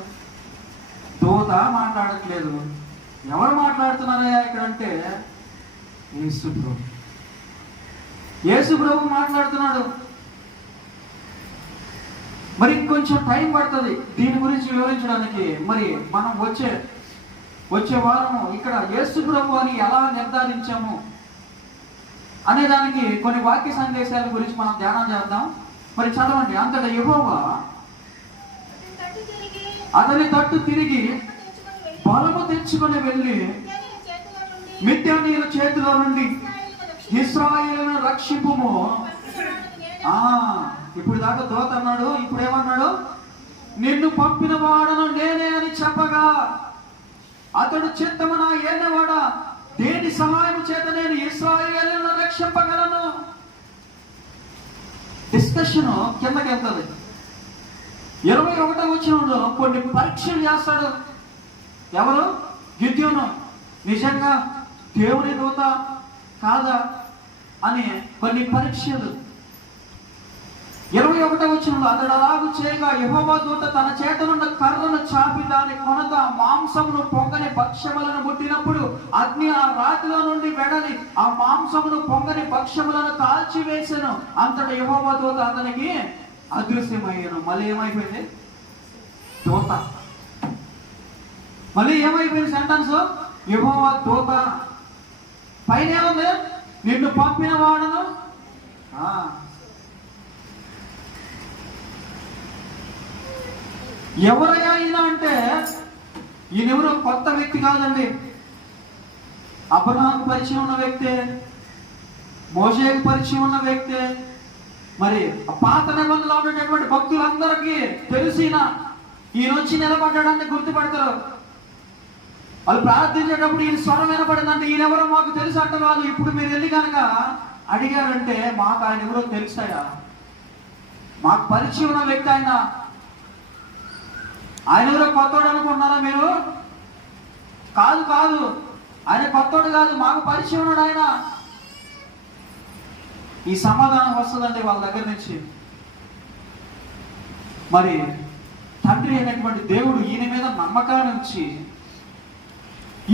దూత మాట్లాడట్లేదు. ఎవరు మాట్లాడుతున్నారయ్యా ఇక్కడ అంటే యేసు ప్రభు మాట్లాడుతున్నాడు. మరి ఇంకొంచెం టైం పడుతుంది దీని గురించి వివరించడానికి. మరి మనం వచ్చే వారము ఇక్కడ యేసు ప్రభు అని ఎలా నిర్ధారించాము అనే దానికి కొన్ని వాక్య సందేశాల గురించి మనం ధ్యానం చేద్దాం. మరి చదవండి. అంతటా యెహోవా అతని తట్టు తిరిగి బలము తెచ్చుకొని వెళ్ళి మిద్యానీయుల చేతిలో నుండి ఇశ్రాయేలును రక్షింపుము. ఇప్పుడు దాకా దూత అన్నాడు, ఇప్పుడు ఏమన్నాడు? నిన్ను పంపిన వాడను నేనే అని చెప్పగా అతడు చిత్తమున ఏనవాడా దేని సహాయం చేత నేను ఇశ్రాయేలును రక్షింపగలను? డిస్కషన్ కిందకి వెళ్తుంది. 21వ వచనంలో కొన్ని పరీక్షలు చేస్తాడు. ఎవరు? గిద్యోను. నిజంగా దేవుని దూత కాదా అని కొన్ని పరీక్షలు. 21వ వచనంలో అతడు అలాగు చేయగా యెహోవా దూత తన చేతనున్న కర్రను చాపి దాని కొనత మాంసమును పొంగని భక్ష్యములను ముట్టినప్పుడు అగ్ని ఆ రాతిలో నుండి వెడలి ఆ మాంసమును పొంగని భక్ష్యములను కాల్చివేసెను. అంతటా యెహోవా దూత అతనికి అదృశ్యమయ్యాను. మళ్ళీ ఏమైపోయింది? దూత. మళ్ళీ ఏమైపోయింది సెంటెన్స్? యెహోవా దూత. పైన ఏముంది? నిన్ను పంపిన వాడను. ఎవరయ్యా ఈయన అంటే, ఈయనెవరో కొత్త వ్యక్తి కాదండి. అబ్రహాముకు పరిచయం ఉన్న వ్యక్తే, మోషేకు పరిచయం ఉన్న వ్యక్తే, మరి పాత నిబంధనలో ఉండేటటువంటి భక్తులందరికీ తెలిసిన ఈయన వచ్చి నిలబడ్డాడని గుర్తుపడతారు. వాళ్ళు ప్రార్థించేటప్పుడు ఈయన స్వరం వినపడిందంటే ఈయనెవరో మాకు తెలుసు అంట. వాళ్ళు ఇప్పుడు మీరు వెళ్ళి కనుక అడిగారంటే మాకు ఆయన ఎవరో తెలుసాయా, మాకు పరిచయం ఉన్న వ్యక్తి ఆయన. ఆయన ఎవరో కొత్తోడు అనుకుంటున్నారా మీరు? కాదు కాదు, ఆయన కొత్తోడు కాదు, మాకు పరిచయం ఉన్నాడు ఆయన. ఈ సమాధానం వస్తుందండి వాళ్ళ దగ్గర నుంచి. మరి తండ్రి అయినటువంటి దేవుడు ఈయన మీద నమ్మకాన్ని ఉంచి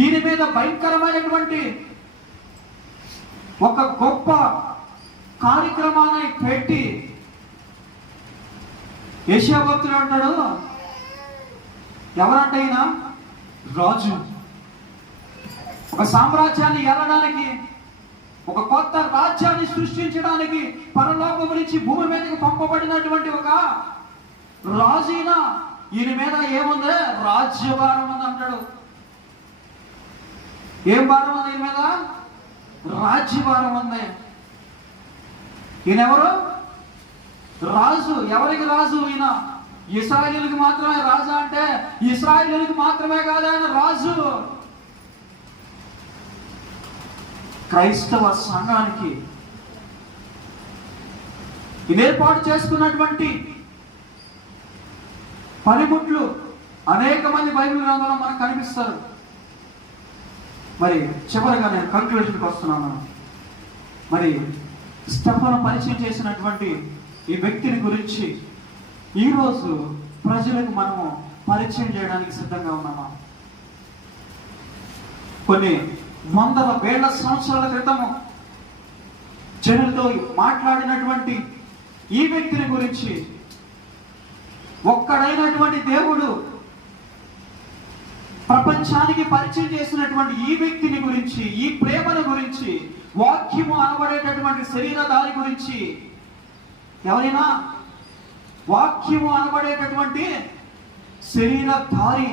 ఈయన మీద భయంకరమైనటువంటి ఒక గొప్ప కార్యక్రమాన్ని పెట్టి యెషయా భక్తుడు అంటాడు, ఎవరంటే ఈయన రాజు. ఒక సామ్రాజ్యాన్ని ఏలడానికి, ఒక కొత్త రాజ్యాన్ని సృష్టించడానికి పరలోకము నుంచి భూమి మీదకి పంపబడినటువంటి ఒక రాజు ఈయన మీద ఏముంది? రాజ్యభారం ఉంది అంటాడు. ఏం భారం ఉంది ఈయన మీద? రాజ్యభారం ఉంది. ఈయన ఎవరు? రాజు. ఎవరికి రాజు? ఈయన ఇశ్రాయేలుకి మాత్రమే రాజు అంటే ఇశ్రాయేలుకి మాత్రమే కాదు ఆయన రాజు. క్రైస్తవ సంఘానికి ఇది ఏర్పాటు చేసుకున్నటువంటి పనిముట్లు అనేక మంది బైబిల్ గ్రంథంలో మనకు కనిపిస్తారు. మరి చివరిగా నేను కంక్లూషన్కి వస్తున్నాను. మరి స్టెఫను పరిచయం చేసినటువంటి ఈ వ్యక్తిని గురించి ఈరోజు ప్రజలకు మనము పరిచయం చేయడానికి సిద్ధంగా ఉన్నామా? కొన్ని వందల వేల సంవత్సరాల క్రితము జనులతో మాట్లాడినటువంటి ఈ వ్యక్తిని గురించి, ఒక్కడైనటువంటి దేవుడు ప్రపంచానికి పరిచయం చేసినటువంటి ఈ వ్యక్తిని గురించి, ఈ ప్రేమను గురించి, వాక్యము అనబడేటటువంటి శరీరధారి గురించి, ఎవరైనా వాక్యము అనబడేటటువంటి శరీరధారి,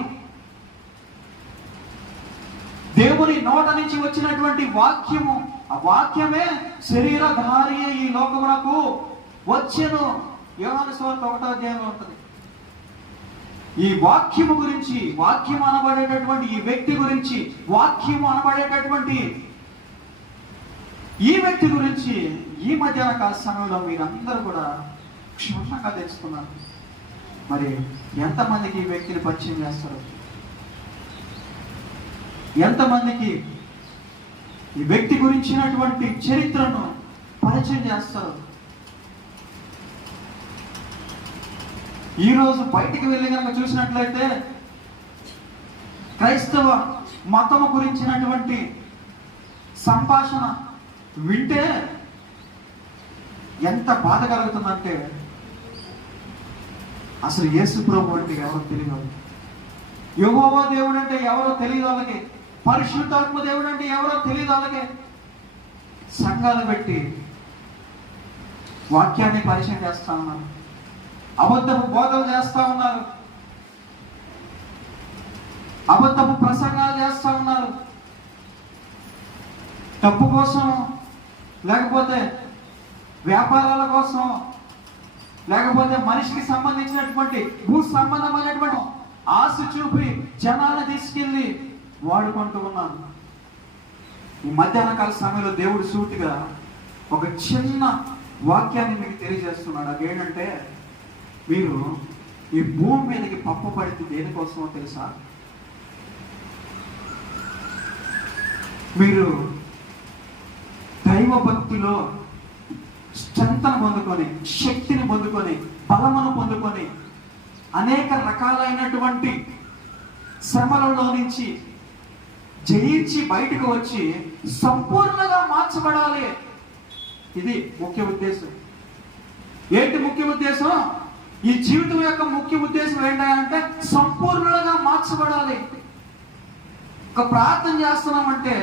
దేవుని నోట నుంచి వచ్చినటువంటి వాక్యము, ఆ వాక్యమే శరీరధారి ఈ లోకమునకు వచ్చెను. యోహాను సువార్త 1వ అధ్యాయంలో ఉంటుంది. ఈ వాక్యము గురించి, వాక్యం అనబడేటటువంటి ఈ వ్యక్తి గురించి, వాక్యము అనబడేటటువంటి ఈ వ్యక్తి గురించి ఈ మధ్యాహ్న కాల సమయంలో మీరందరూ కూడా క్షుణ్ణంగా తెలుసుకున్నారు. మరి ఎంతమందికి ఈ వ్యక్తిని పరిచయం చేస్తారు? ఎంతమందికి ఈ వ్యక్తి గురించినటువంటి చరిత్రను పరిచయం చేస్తారు? ఈరోజు బయటికి వెళ్ళి కనుక చూసినట్లయితే క్రైస్తవ మతము గురించినటువంటి సంభాషణ వింటే ఎంత బాధ కలుగుతుందంటే, అసలు యేసు ప్రభు అంటే ఎవరో తెలియదు, యెహోవా దేవుడు అంటే ఎవరో తెలియదు వాళ్ళకి, పరిశుద్ధాత్మ దేవుడు అంటే ఎవరో తెలియదు వాళ్ళకి. సంఘాలు పెట్టి వాక్యాన్ని పరిచయం చేస్తా ఉన్నారు, అబద్ధపు బోధలు చేస్తా ఉన్నారు, అబద్ధపు ప్రసంగాలు చేస్తా ఉన్నారు. డబ్బు కోసం, లేకపోతే వ్యాపారాల కోసం, లేకపోతే మనిషికి సంబంధించినటువంటి భూ సంబంధమైనటువంటి ఆశ చూపి జనాన్ని తీసుకెళ్ళి వాడుకుంటూ ఉన్నారు. ఈ మధ్యాహ్న కాల సమయంలో దేవుడు సూటిగా ఒక చిన్న వాక్యాన్ని మీకు తెలియజేస్తున్నాడు. అదేంటంటే, మీరు ఈ భూమి మీదకి పంపబడింది దేనికోసమో తెలుసా? మీరు దైవ భక్తిలో స్ట్రెంగ్త్ను పొందుకొని, శక్తిని పొందుకొని, బలమును పొందుకొని, అనేక రకాలైనటువంటి శ్రమలలో నుంచి జయించి బయటకు వచ్చి సంపూర్ణంగా మార్చబడాలి. ఇది ముఖ్య ఉద్దేశం. ఏంటి ముఖ్య ఉద్దేశం? ఈ జీవితం యొక్క ముఖ్య ఉద్దేశం ఏంటంటే సంపూర్ణంగా మార్చబడాలి. ఒక ప్రార్థన చేస్తున్నామంటే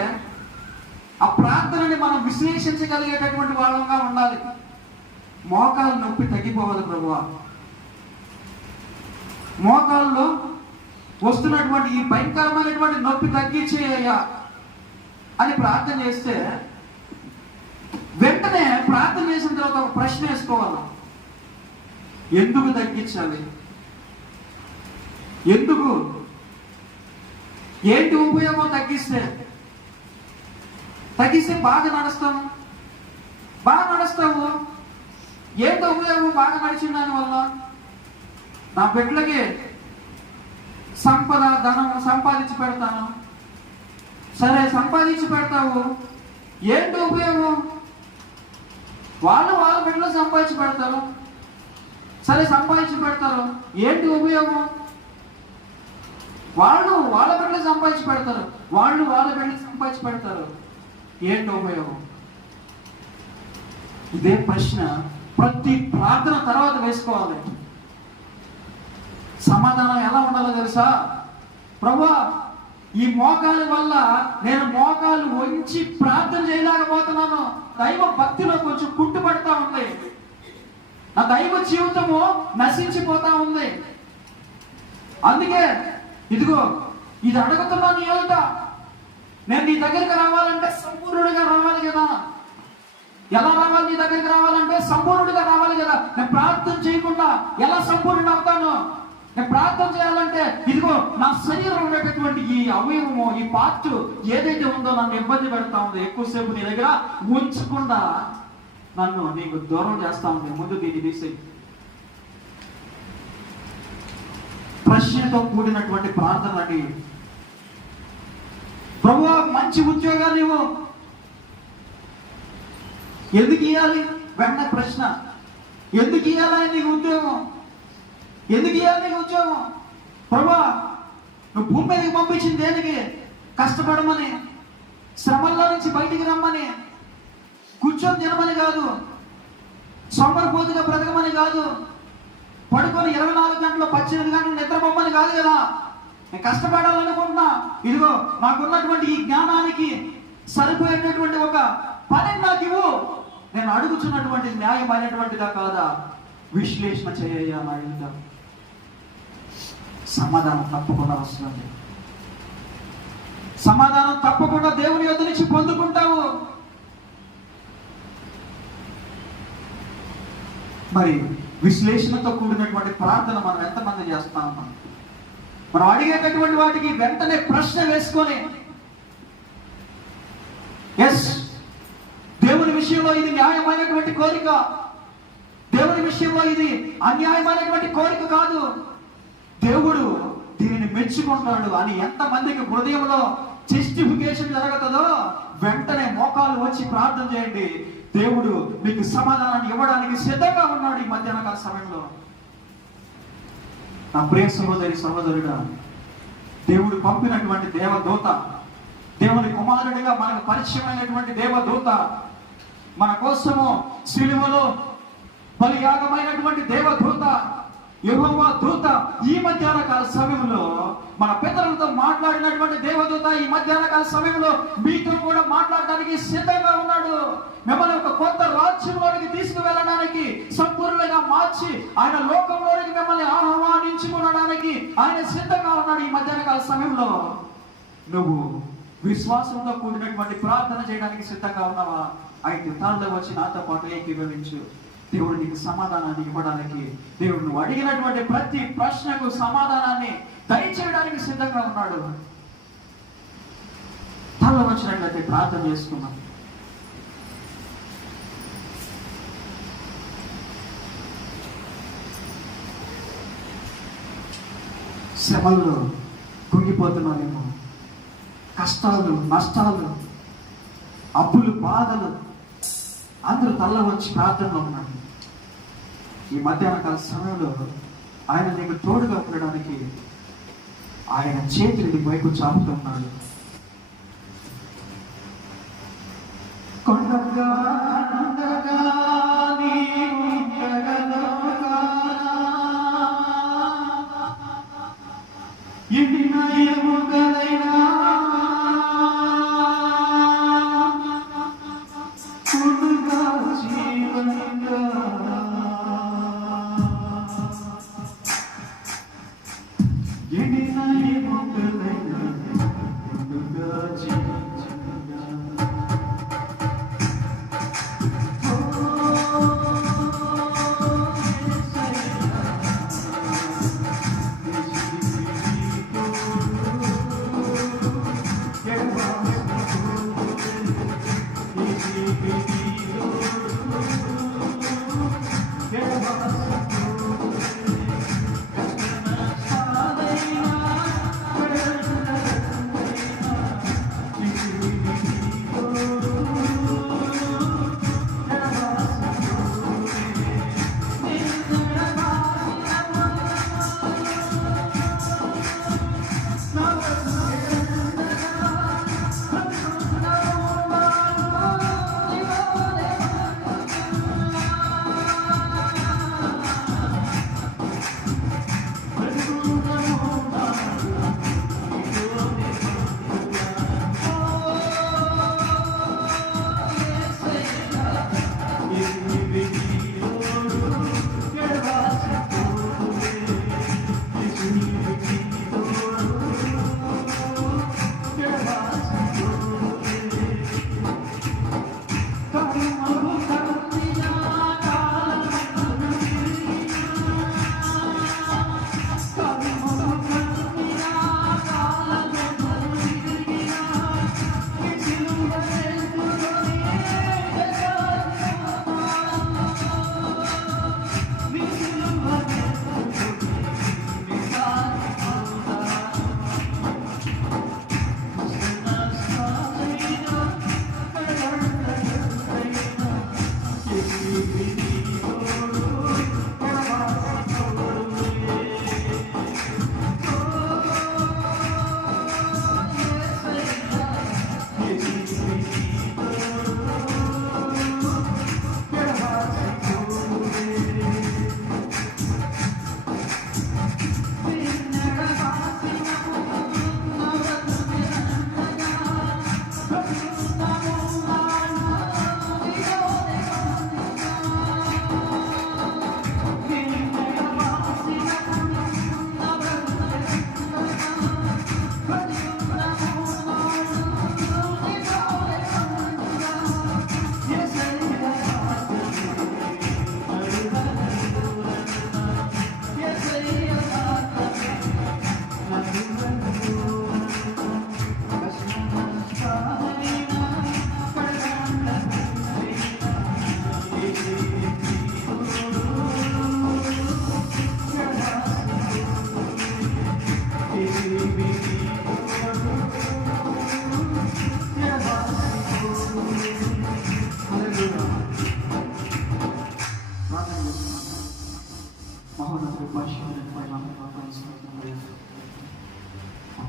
ఆ ప్రార్థనని మనం విశ్లేషించగలిగేటటువంటి వాళ్ళంగా ఉండాలి. మోకాలు నొప్పి తగ్గిపోవాలి ప్రభువా, మోకాల్లో వస్తున్నటువంటి ఈ భయంకరమైనటువంటి నొప్పి తగ్గించేయ్యా అని ప్రార్థన చేస్తే, వెంటనే ప్రార్థన చేసిన తర్వాత ఒక ప్రశ్న వేసుకోవాలి. ఎందుకు తగ్గించాలి? ఎందుకు? ఏంటి ఉపయోగం? తగ్గిస్తే బాగా నడుస్తాము. ఏంటి ఉపయోగం బాగా నడిచిన దాని వల్ల? నా బిడ్డలకి సంపద, ధనం సంపాదించి పెడతాను. సరే, సంపాదించి పెడతావు, ఏంటి ఉపయోగం? వాళ్ళ బిడ్డలు సంపాదించి పెడతారు. సరే, సంపాదించి పెడతారు, ఏంటి ఉపయోగం? వాళ్ళ బిడ్డలు సంపాదించి పెడతారు, వాళ్ళ బిడ్డలు సంపాదించి పెడతారు, ఏంటి ఉపయోగం? ఇదే ప్రశ్న ప్రతి ప్రార్థన తర్వాత వేసుకోవాలి. సమాధానం ఎలా ఉండాలో తెలుసా? ప్రభువా, ఈ మోకాలు వల్ల నేను మోకాలు వంచి ప్రార్థన చేయలేకపోతున్నాను. దైవ భక్తిలో కొంచెం కుంటుపడతా ఉంది. నా దైవ జీవితము నశించిపోతా ఉంది. అందుకే ఇదిగో ఇది అడుగుతున్నాను నీ ఎదుట. నేను నీ దగ్గరికి రావాలంటే సంపూర్ణుడిగా రావాలి కదా. ఎలా రావాలి? నీ దగ్గరికి రావాలంటే సంపూర్ణుడిగా రావాలి కదా. నేను ప్రార్థన చేయకుండా ఎలా సంపూర్ణుడు అవుతాను? నేను ప్రార్థన చేయాలంటే ఇదిగో నా శరీరం ఉండేటటువంటి ఈ అవయవము, ఈ పార్ట్ ఏదైతే ఉందో నన్ను ఇబ్బంది పెడతా ఉంది, ఎక్కువసేపు నీ దగ్గర ఉంచకుండా నన్ను నీకు దూరం చేస్తా ఉంది. ముందు దీన్ని తీసేయి. ప్రశ్నతో కూడినటువంటి ప్రార్థన అండి. ప్రభువా, మంచి ఉద్యోగాలు ఇవ్వు. ఎందుకు ఇవ్వాలి? వెంటనే ప్రశ్న, ఎందుకు ఇవ్వాలి నీకు ఉద్యోగం? ఎందుకు ఇవ్వాలి నీకు ఉద్యోగం? ప్రభువా, నువ్వు భూమి మీదకి పంపించింది దేనికి? కష్టపడమని, శ్రమల్లో నుంచి బయటికి రమ్మని, కూర్చొని తినమని కాదు, సోమరిపోతుగా బ్రతకమని కాదు, పడుకొని 24 గంటలు 18 గంటలు నిద్రపోమని కాదు కదా. నేను కష్టపడాలనుకుంటున్నా. ఇదిగో నాకున్నటువంటి ఈ జ్ఞానానికి సరిపోయేటటువంటి ఒక పని నాకు ఇవ్వు. నేను అడుగుతున్నటువంటి న్యాయమైనటువంటిదా కాదా విశ్లేషణ చేయాలి. సమాధానం తప్పకుండా వస్తుంది. సమాధానం తప్పకుండా దేవుని యొద్ద నుంచి పొందుకుంటావు. మరి విశ్లేషణతో కూడినటువంటి ప్రార్థన మనం ఎంతమంది చేస్తా ఉన్నాం? మనం అడిగేటటువంటి వాటికి వెంటనే ప్రశ్న వేసుకొని, ఎస్, దేవుని విషయంలో ఇది న్యాయమైనటువంటి కోరిక, దేవుని విషయంలో ఇది అన్యాయమైనటువంటి కోరిక కాదు, దేవుడు దీనిని మెచ్చుకుంటాడు అని ఎంతమందికి హృదయంలో జస్టిఫికేషన్ జరుగుతుందో వెంటనే మోకాలు వచ్చి ప్రార్థన చేయండి. దేవుడు మీకు సమాధానాన్ని ఇవ్వడానికి సిద్ధంగా ఉన్నాడు ఈ మధ్యాహ్న కాల సమయంలో. నా ప్రియ సహోదరి సహోదరుడా, దేవుడు పంపినటువంటి దేవదూత, దేవుని కుమారుడిగా మనకు పరిచయమైనటువంటి దేవదూత, మన కోసము శిలువలో బలియాగమైనటువంటి దేవదూత, యెహోవా దూత, ఈ మధ్యాహ్న కాల సమయంలో మన పితరులతో మాట్లాడినటువంటి దేవదూత ఈ మధ్యాహ్న కాల సమయంలో మీతో కూడా మాట్లాడడానికి సిద్ధంగా ఉన్నాడు. మిమ్మల్ని ఒక కొత్త రాజ్యంలోనికి తీసుకువెళ్ళడానికి, సంపూర్ణంగా మార్చి ఆయన లోకంలోనికి మిమ్మల్ని ఆహ్వానించుకోవడానికి ఆయన సిద్ధంగా ఉన్నాడు. ఈ మధ్యాహ్న కాల సమయంలో నువ్వు విశ్వాసంతో కూడినటువంటి ప్రార్థన చేయడానికి సిద్ధంగా ఉన్నావా? అయితే తాళ్ళ వచ్చి నాతో పాటు ఏకీభవించు. దేవుడు నీకు సమాధానాన్ని ఇవ్వడానికి, దేవుడు నువ్వు అడిగినటువంటి ప్రతి ప్రశ్నకు సమాధానాన్ని దయచేయడానికి సిద్ధంగా ఉన్నాడు. తాళ్ళ వచ్చినట్లయితే ప్రార్థన చేసుకున్నాం. శ్రమల్లో కుంగిపోతున్నామేమో, కష్టాలు, నష్టాలు, అప్పులు, బాధలు, అందరూ తల్ల వచ్చి ప్రార్థనలో ఉన్నాడు. ఈ మధ్యాహ్న కాల సమయంలో ఆయన నీకు తోడుగా ఉండడానికి ఆయన చేతులు నీ వైపు చాపుతున్నాడు. కొండగా కొండగా నీవు ఉండగలవుగా, ఎండిన ఎముకలైనా కొండగా జీవనంగా, ఎండిన ఎముకలైనా కొండగా జీవనంగా.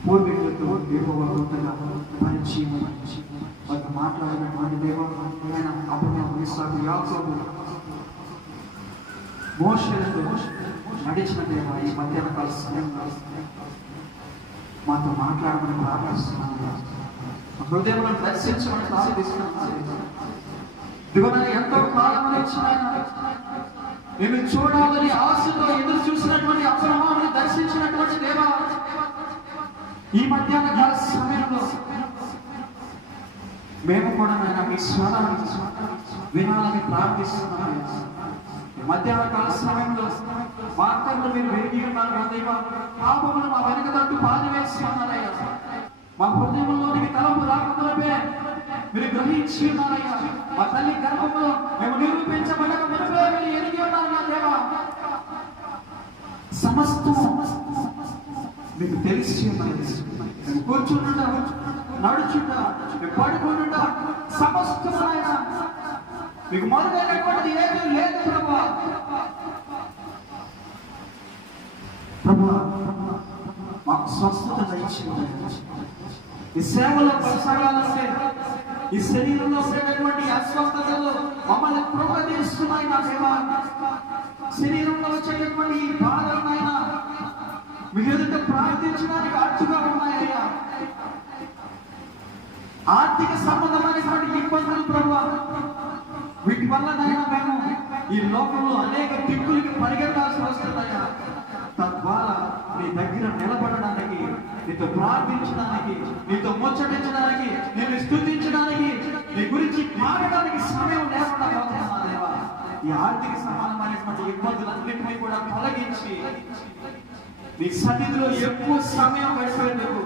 పూర్వీకులతో దేవోగా పరిచయం వారు మాట్లాడినటువంటి దేవమైన అబ్రహాము, ఇస్సాకు, యాకోబు, మోషేలతో నడిచిన దేవ ఈ మధ్యాహ్న కాల సమయంలో మాతో మాట్లాడమని ప్రార్థిస్తున్నాను. హృదయంలో దర్శించమని ప్రార్థిస్తున్నాను. దిగున ఎంతో కాలం నుంచి నేను చూడాలని ఆశతో ఎదురు చూసినటువంటి అబ్రహాముని దర్శించినటువంటి దేవ ఈ మధ్యాహ్న కాల సమయంలో మేము కూడా మీ స్వరాన్ని వినాలని ప్రార్థిస్తున్నాము. మధ్యాహ్న కాల సమయంలో మా అక్కర్లు మీరు వేగి ఉన్నారు దేవ. పాపమును మా వెనక తట్టు పారివేసి ఉన్నారయ్యా. మా హృదయంలోనికి తలపు రాకపోతే మీరు గ్రహించి ఉన్నారయ్యా. మా తల్లి గర్భంలో మేము నిరూపించబడక మునుపే మీరు ఎరిగి ఉన్నారు నా దేవ. సమస్తము మీకు తెలిసి ఉన్నది. మేము కూర్చుంటా, నడుచుంటా, మేము పడుకుంటా, సమస్తమైన మీకు మొదలైనటువంటిది ఏమీ లేదు ప్రభువా. ప్రభువా, మాకు స్వస్థత దయచేయండి. ఈ సేవలో కొనసాగాలంటే ఈ శరీరంలో ఉండేటటువంటి అస్వస్థతలు మమ్మల్ని కృంగదీస్తున్నాయి నా దేవా. శరీరంలో వచ్చేటటువంటి ఈ బాధలనైనా మీ ఎదుట ప్రార్థించడానికి అడ్డుగా ఉన్నాయ్యా. ఆర్థిక సంబంధమైనటువంటి ఇబ్బందులు ప్రభువా, వీటి వల్లనైనా మేము ఈ లోకంలో అనేక దిక్కులకి పరిగెత్తాల్సి వస్తుందయ్యా. తద్వారా నీ దగ్గర నిలబడడానికి, నీతో ప్రార్థించడానికి, నీతో ముచ్చటించడానికి, నిన్ను స్తుతించడానికి, నీ గురించి మాట్లాడడానికి సమయం లేకుండా పోతున్నా దేవా. ఈ ఆర్థిక సమానమైనటువంటి ఇబ్బందులన్నింటినీ కూడా తొలగించి నీ సన్నిధిలో ఎక్కువ సమయం గడిపేందుకు,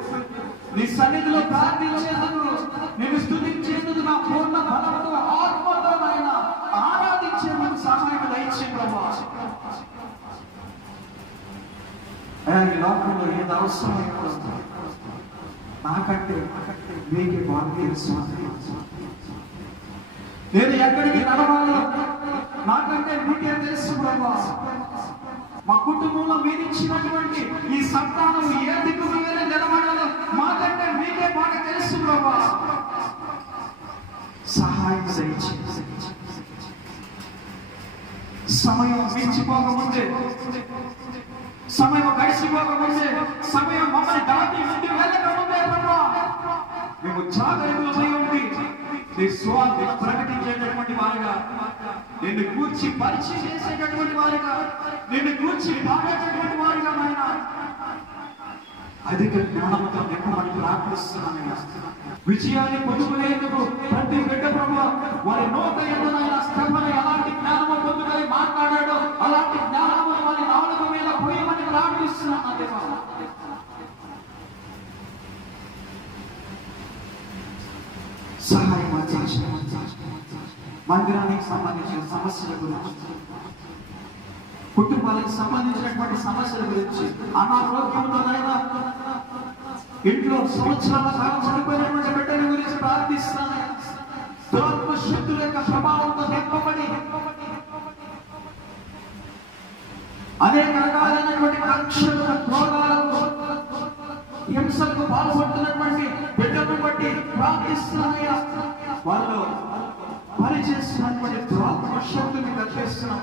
నీ సన్నిధిలో ప్రార్థించేందుకు, నేను స్తుతించేందుకు నా పూర్ణ బలంతో ఆత్మతో ఆయన ఆరాధించేందుకు సహాయం దయచేయండి ప్రభువా. ఈ లోకంలో ఏది అవసరమైనా నాకంటే మీకే బాగా తెలుసు. నేను ఎక్కడికి నడవాలో నాకంటే మీకే తెలుసు ప్రభువా. మా కుటుంబంలో మీరు ఇచ్చినటువంటి ఈ సంతానం ఏ దిక్కు మీద నిలబడాలో మాకంటే మీకే బాగా తెలుసు ప్రభువా. సహాయం దయచేయండి. సమయం మించిపోకముందే, సమయం గడిచిపోకముందే, సమయం మమ్మల్ని దాటి ముందు వెళ్ళకముందే ప్రభువా మేము జాగ్రత్తలపై ఉండి నీ స్వార్థి ప్రకటించేటటువంటి వారుగా, నిన్ను కూర్చి పరిచయం చేసేటటువంటి వారుగా, నిన్ను కూర్చి పాడేటటువంటి వారుగా నాయన అధిక జ్ఞానంతో నింపమని ప్రార్థిస్తున్నాను. విజయాన్ని పొందుకునేందుకు ప్రతి బిడ్డ ప్రభువా వారి నోట ఎందనైనా స్తెఫను ఎలాంటి జ్ఞానము పొందుకొని మాట్లాడాడో అలాంటి జ్ఞానము వారి నాలుక మీద పోయమని ప్రార్థిస్తున్నాను దేవా. సహాయం మందిరానికి సంబంధించిన సమస్యల గురించి, కుటుంబాలకు సంబంధించినటువంటి సమస్యల గురించి, అనారోగ్యంతోనైనా ఇంట్లో సంవత్సరాల కాలం చనిపోయినటువంటి బిడ్డల గురించి ప్రార్థిస్తాను. దురాత్మ శక్తుల యొక్క ప్రభావంతో నింపబడి అనేక రకాలైనటువంటి కక్షలు, క్రోధాలకు, హింసలకు పాల్పడుతున్నటువంటి బిడ్డలను బట్టి ప్రార్థిస్తున్నాయా. వాళ్ళు పనిచేస్తున్నటువంటి దురాత్మ శక్తుని దర్శిస్తున్నాం.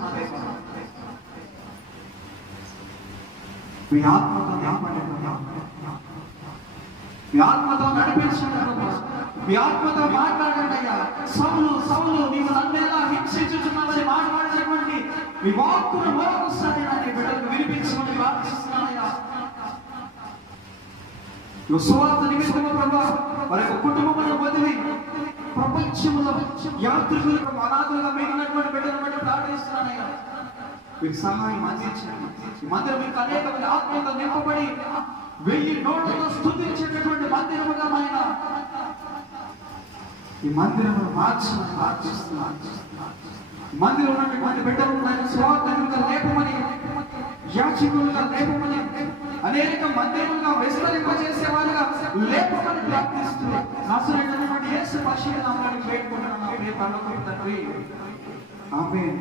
మీ ఆత్మతో మీ ఆత్మతో నడిపించండి, మీ ఆత్మతో మాట్లాడండి అయ్యా. సౌలు సౌలు నీవు నన్నేలా హింసించుచున్నావని మాట్లాడేటువంటి మీ వాక్కును మరొకసారి నా బిడ్డలకు వినిపించమని ప్రార్థిస్తున్నానయ్యా. సువార్త నిమిత్తము ప్రభువా వారి యొక్క కుటుంబములను వదిలి ప్రపంచంలో యాత్రికులకు అనాథులుగా మిగిలినటువంటి బిడ్డలను బట్టి ప్రార్థిస్తున్నానయ్యా. మీకు సహాయం అందించండి. ఈ మందిరం మీకు అనేక మంది ఆత్మతో నింపబడి 1000 నోళ్లతో స్తుతించేటటువంటి మందిరముగా ఆయన ఈ మందిరమును మార్చమని ప్రార్థిస్తున్నాను. మందిరం ఉన్నటువంటి బిడ్డలను ఆయన స్వార్థంగా లేపమని, యాచకులుగా లేపమని, అనేక మందిరముగా విస్తరింపజేసే వారుగా లేపమని ప్రార్థిస్తున్నాను. నజరేయుడైనటువంటి యేసు పరిశుద్ధ నామములో వేడుకుంటున్నాను నా ప్రియ పరలోకపు తండ్రి. ఆమేన్.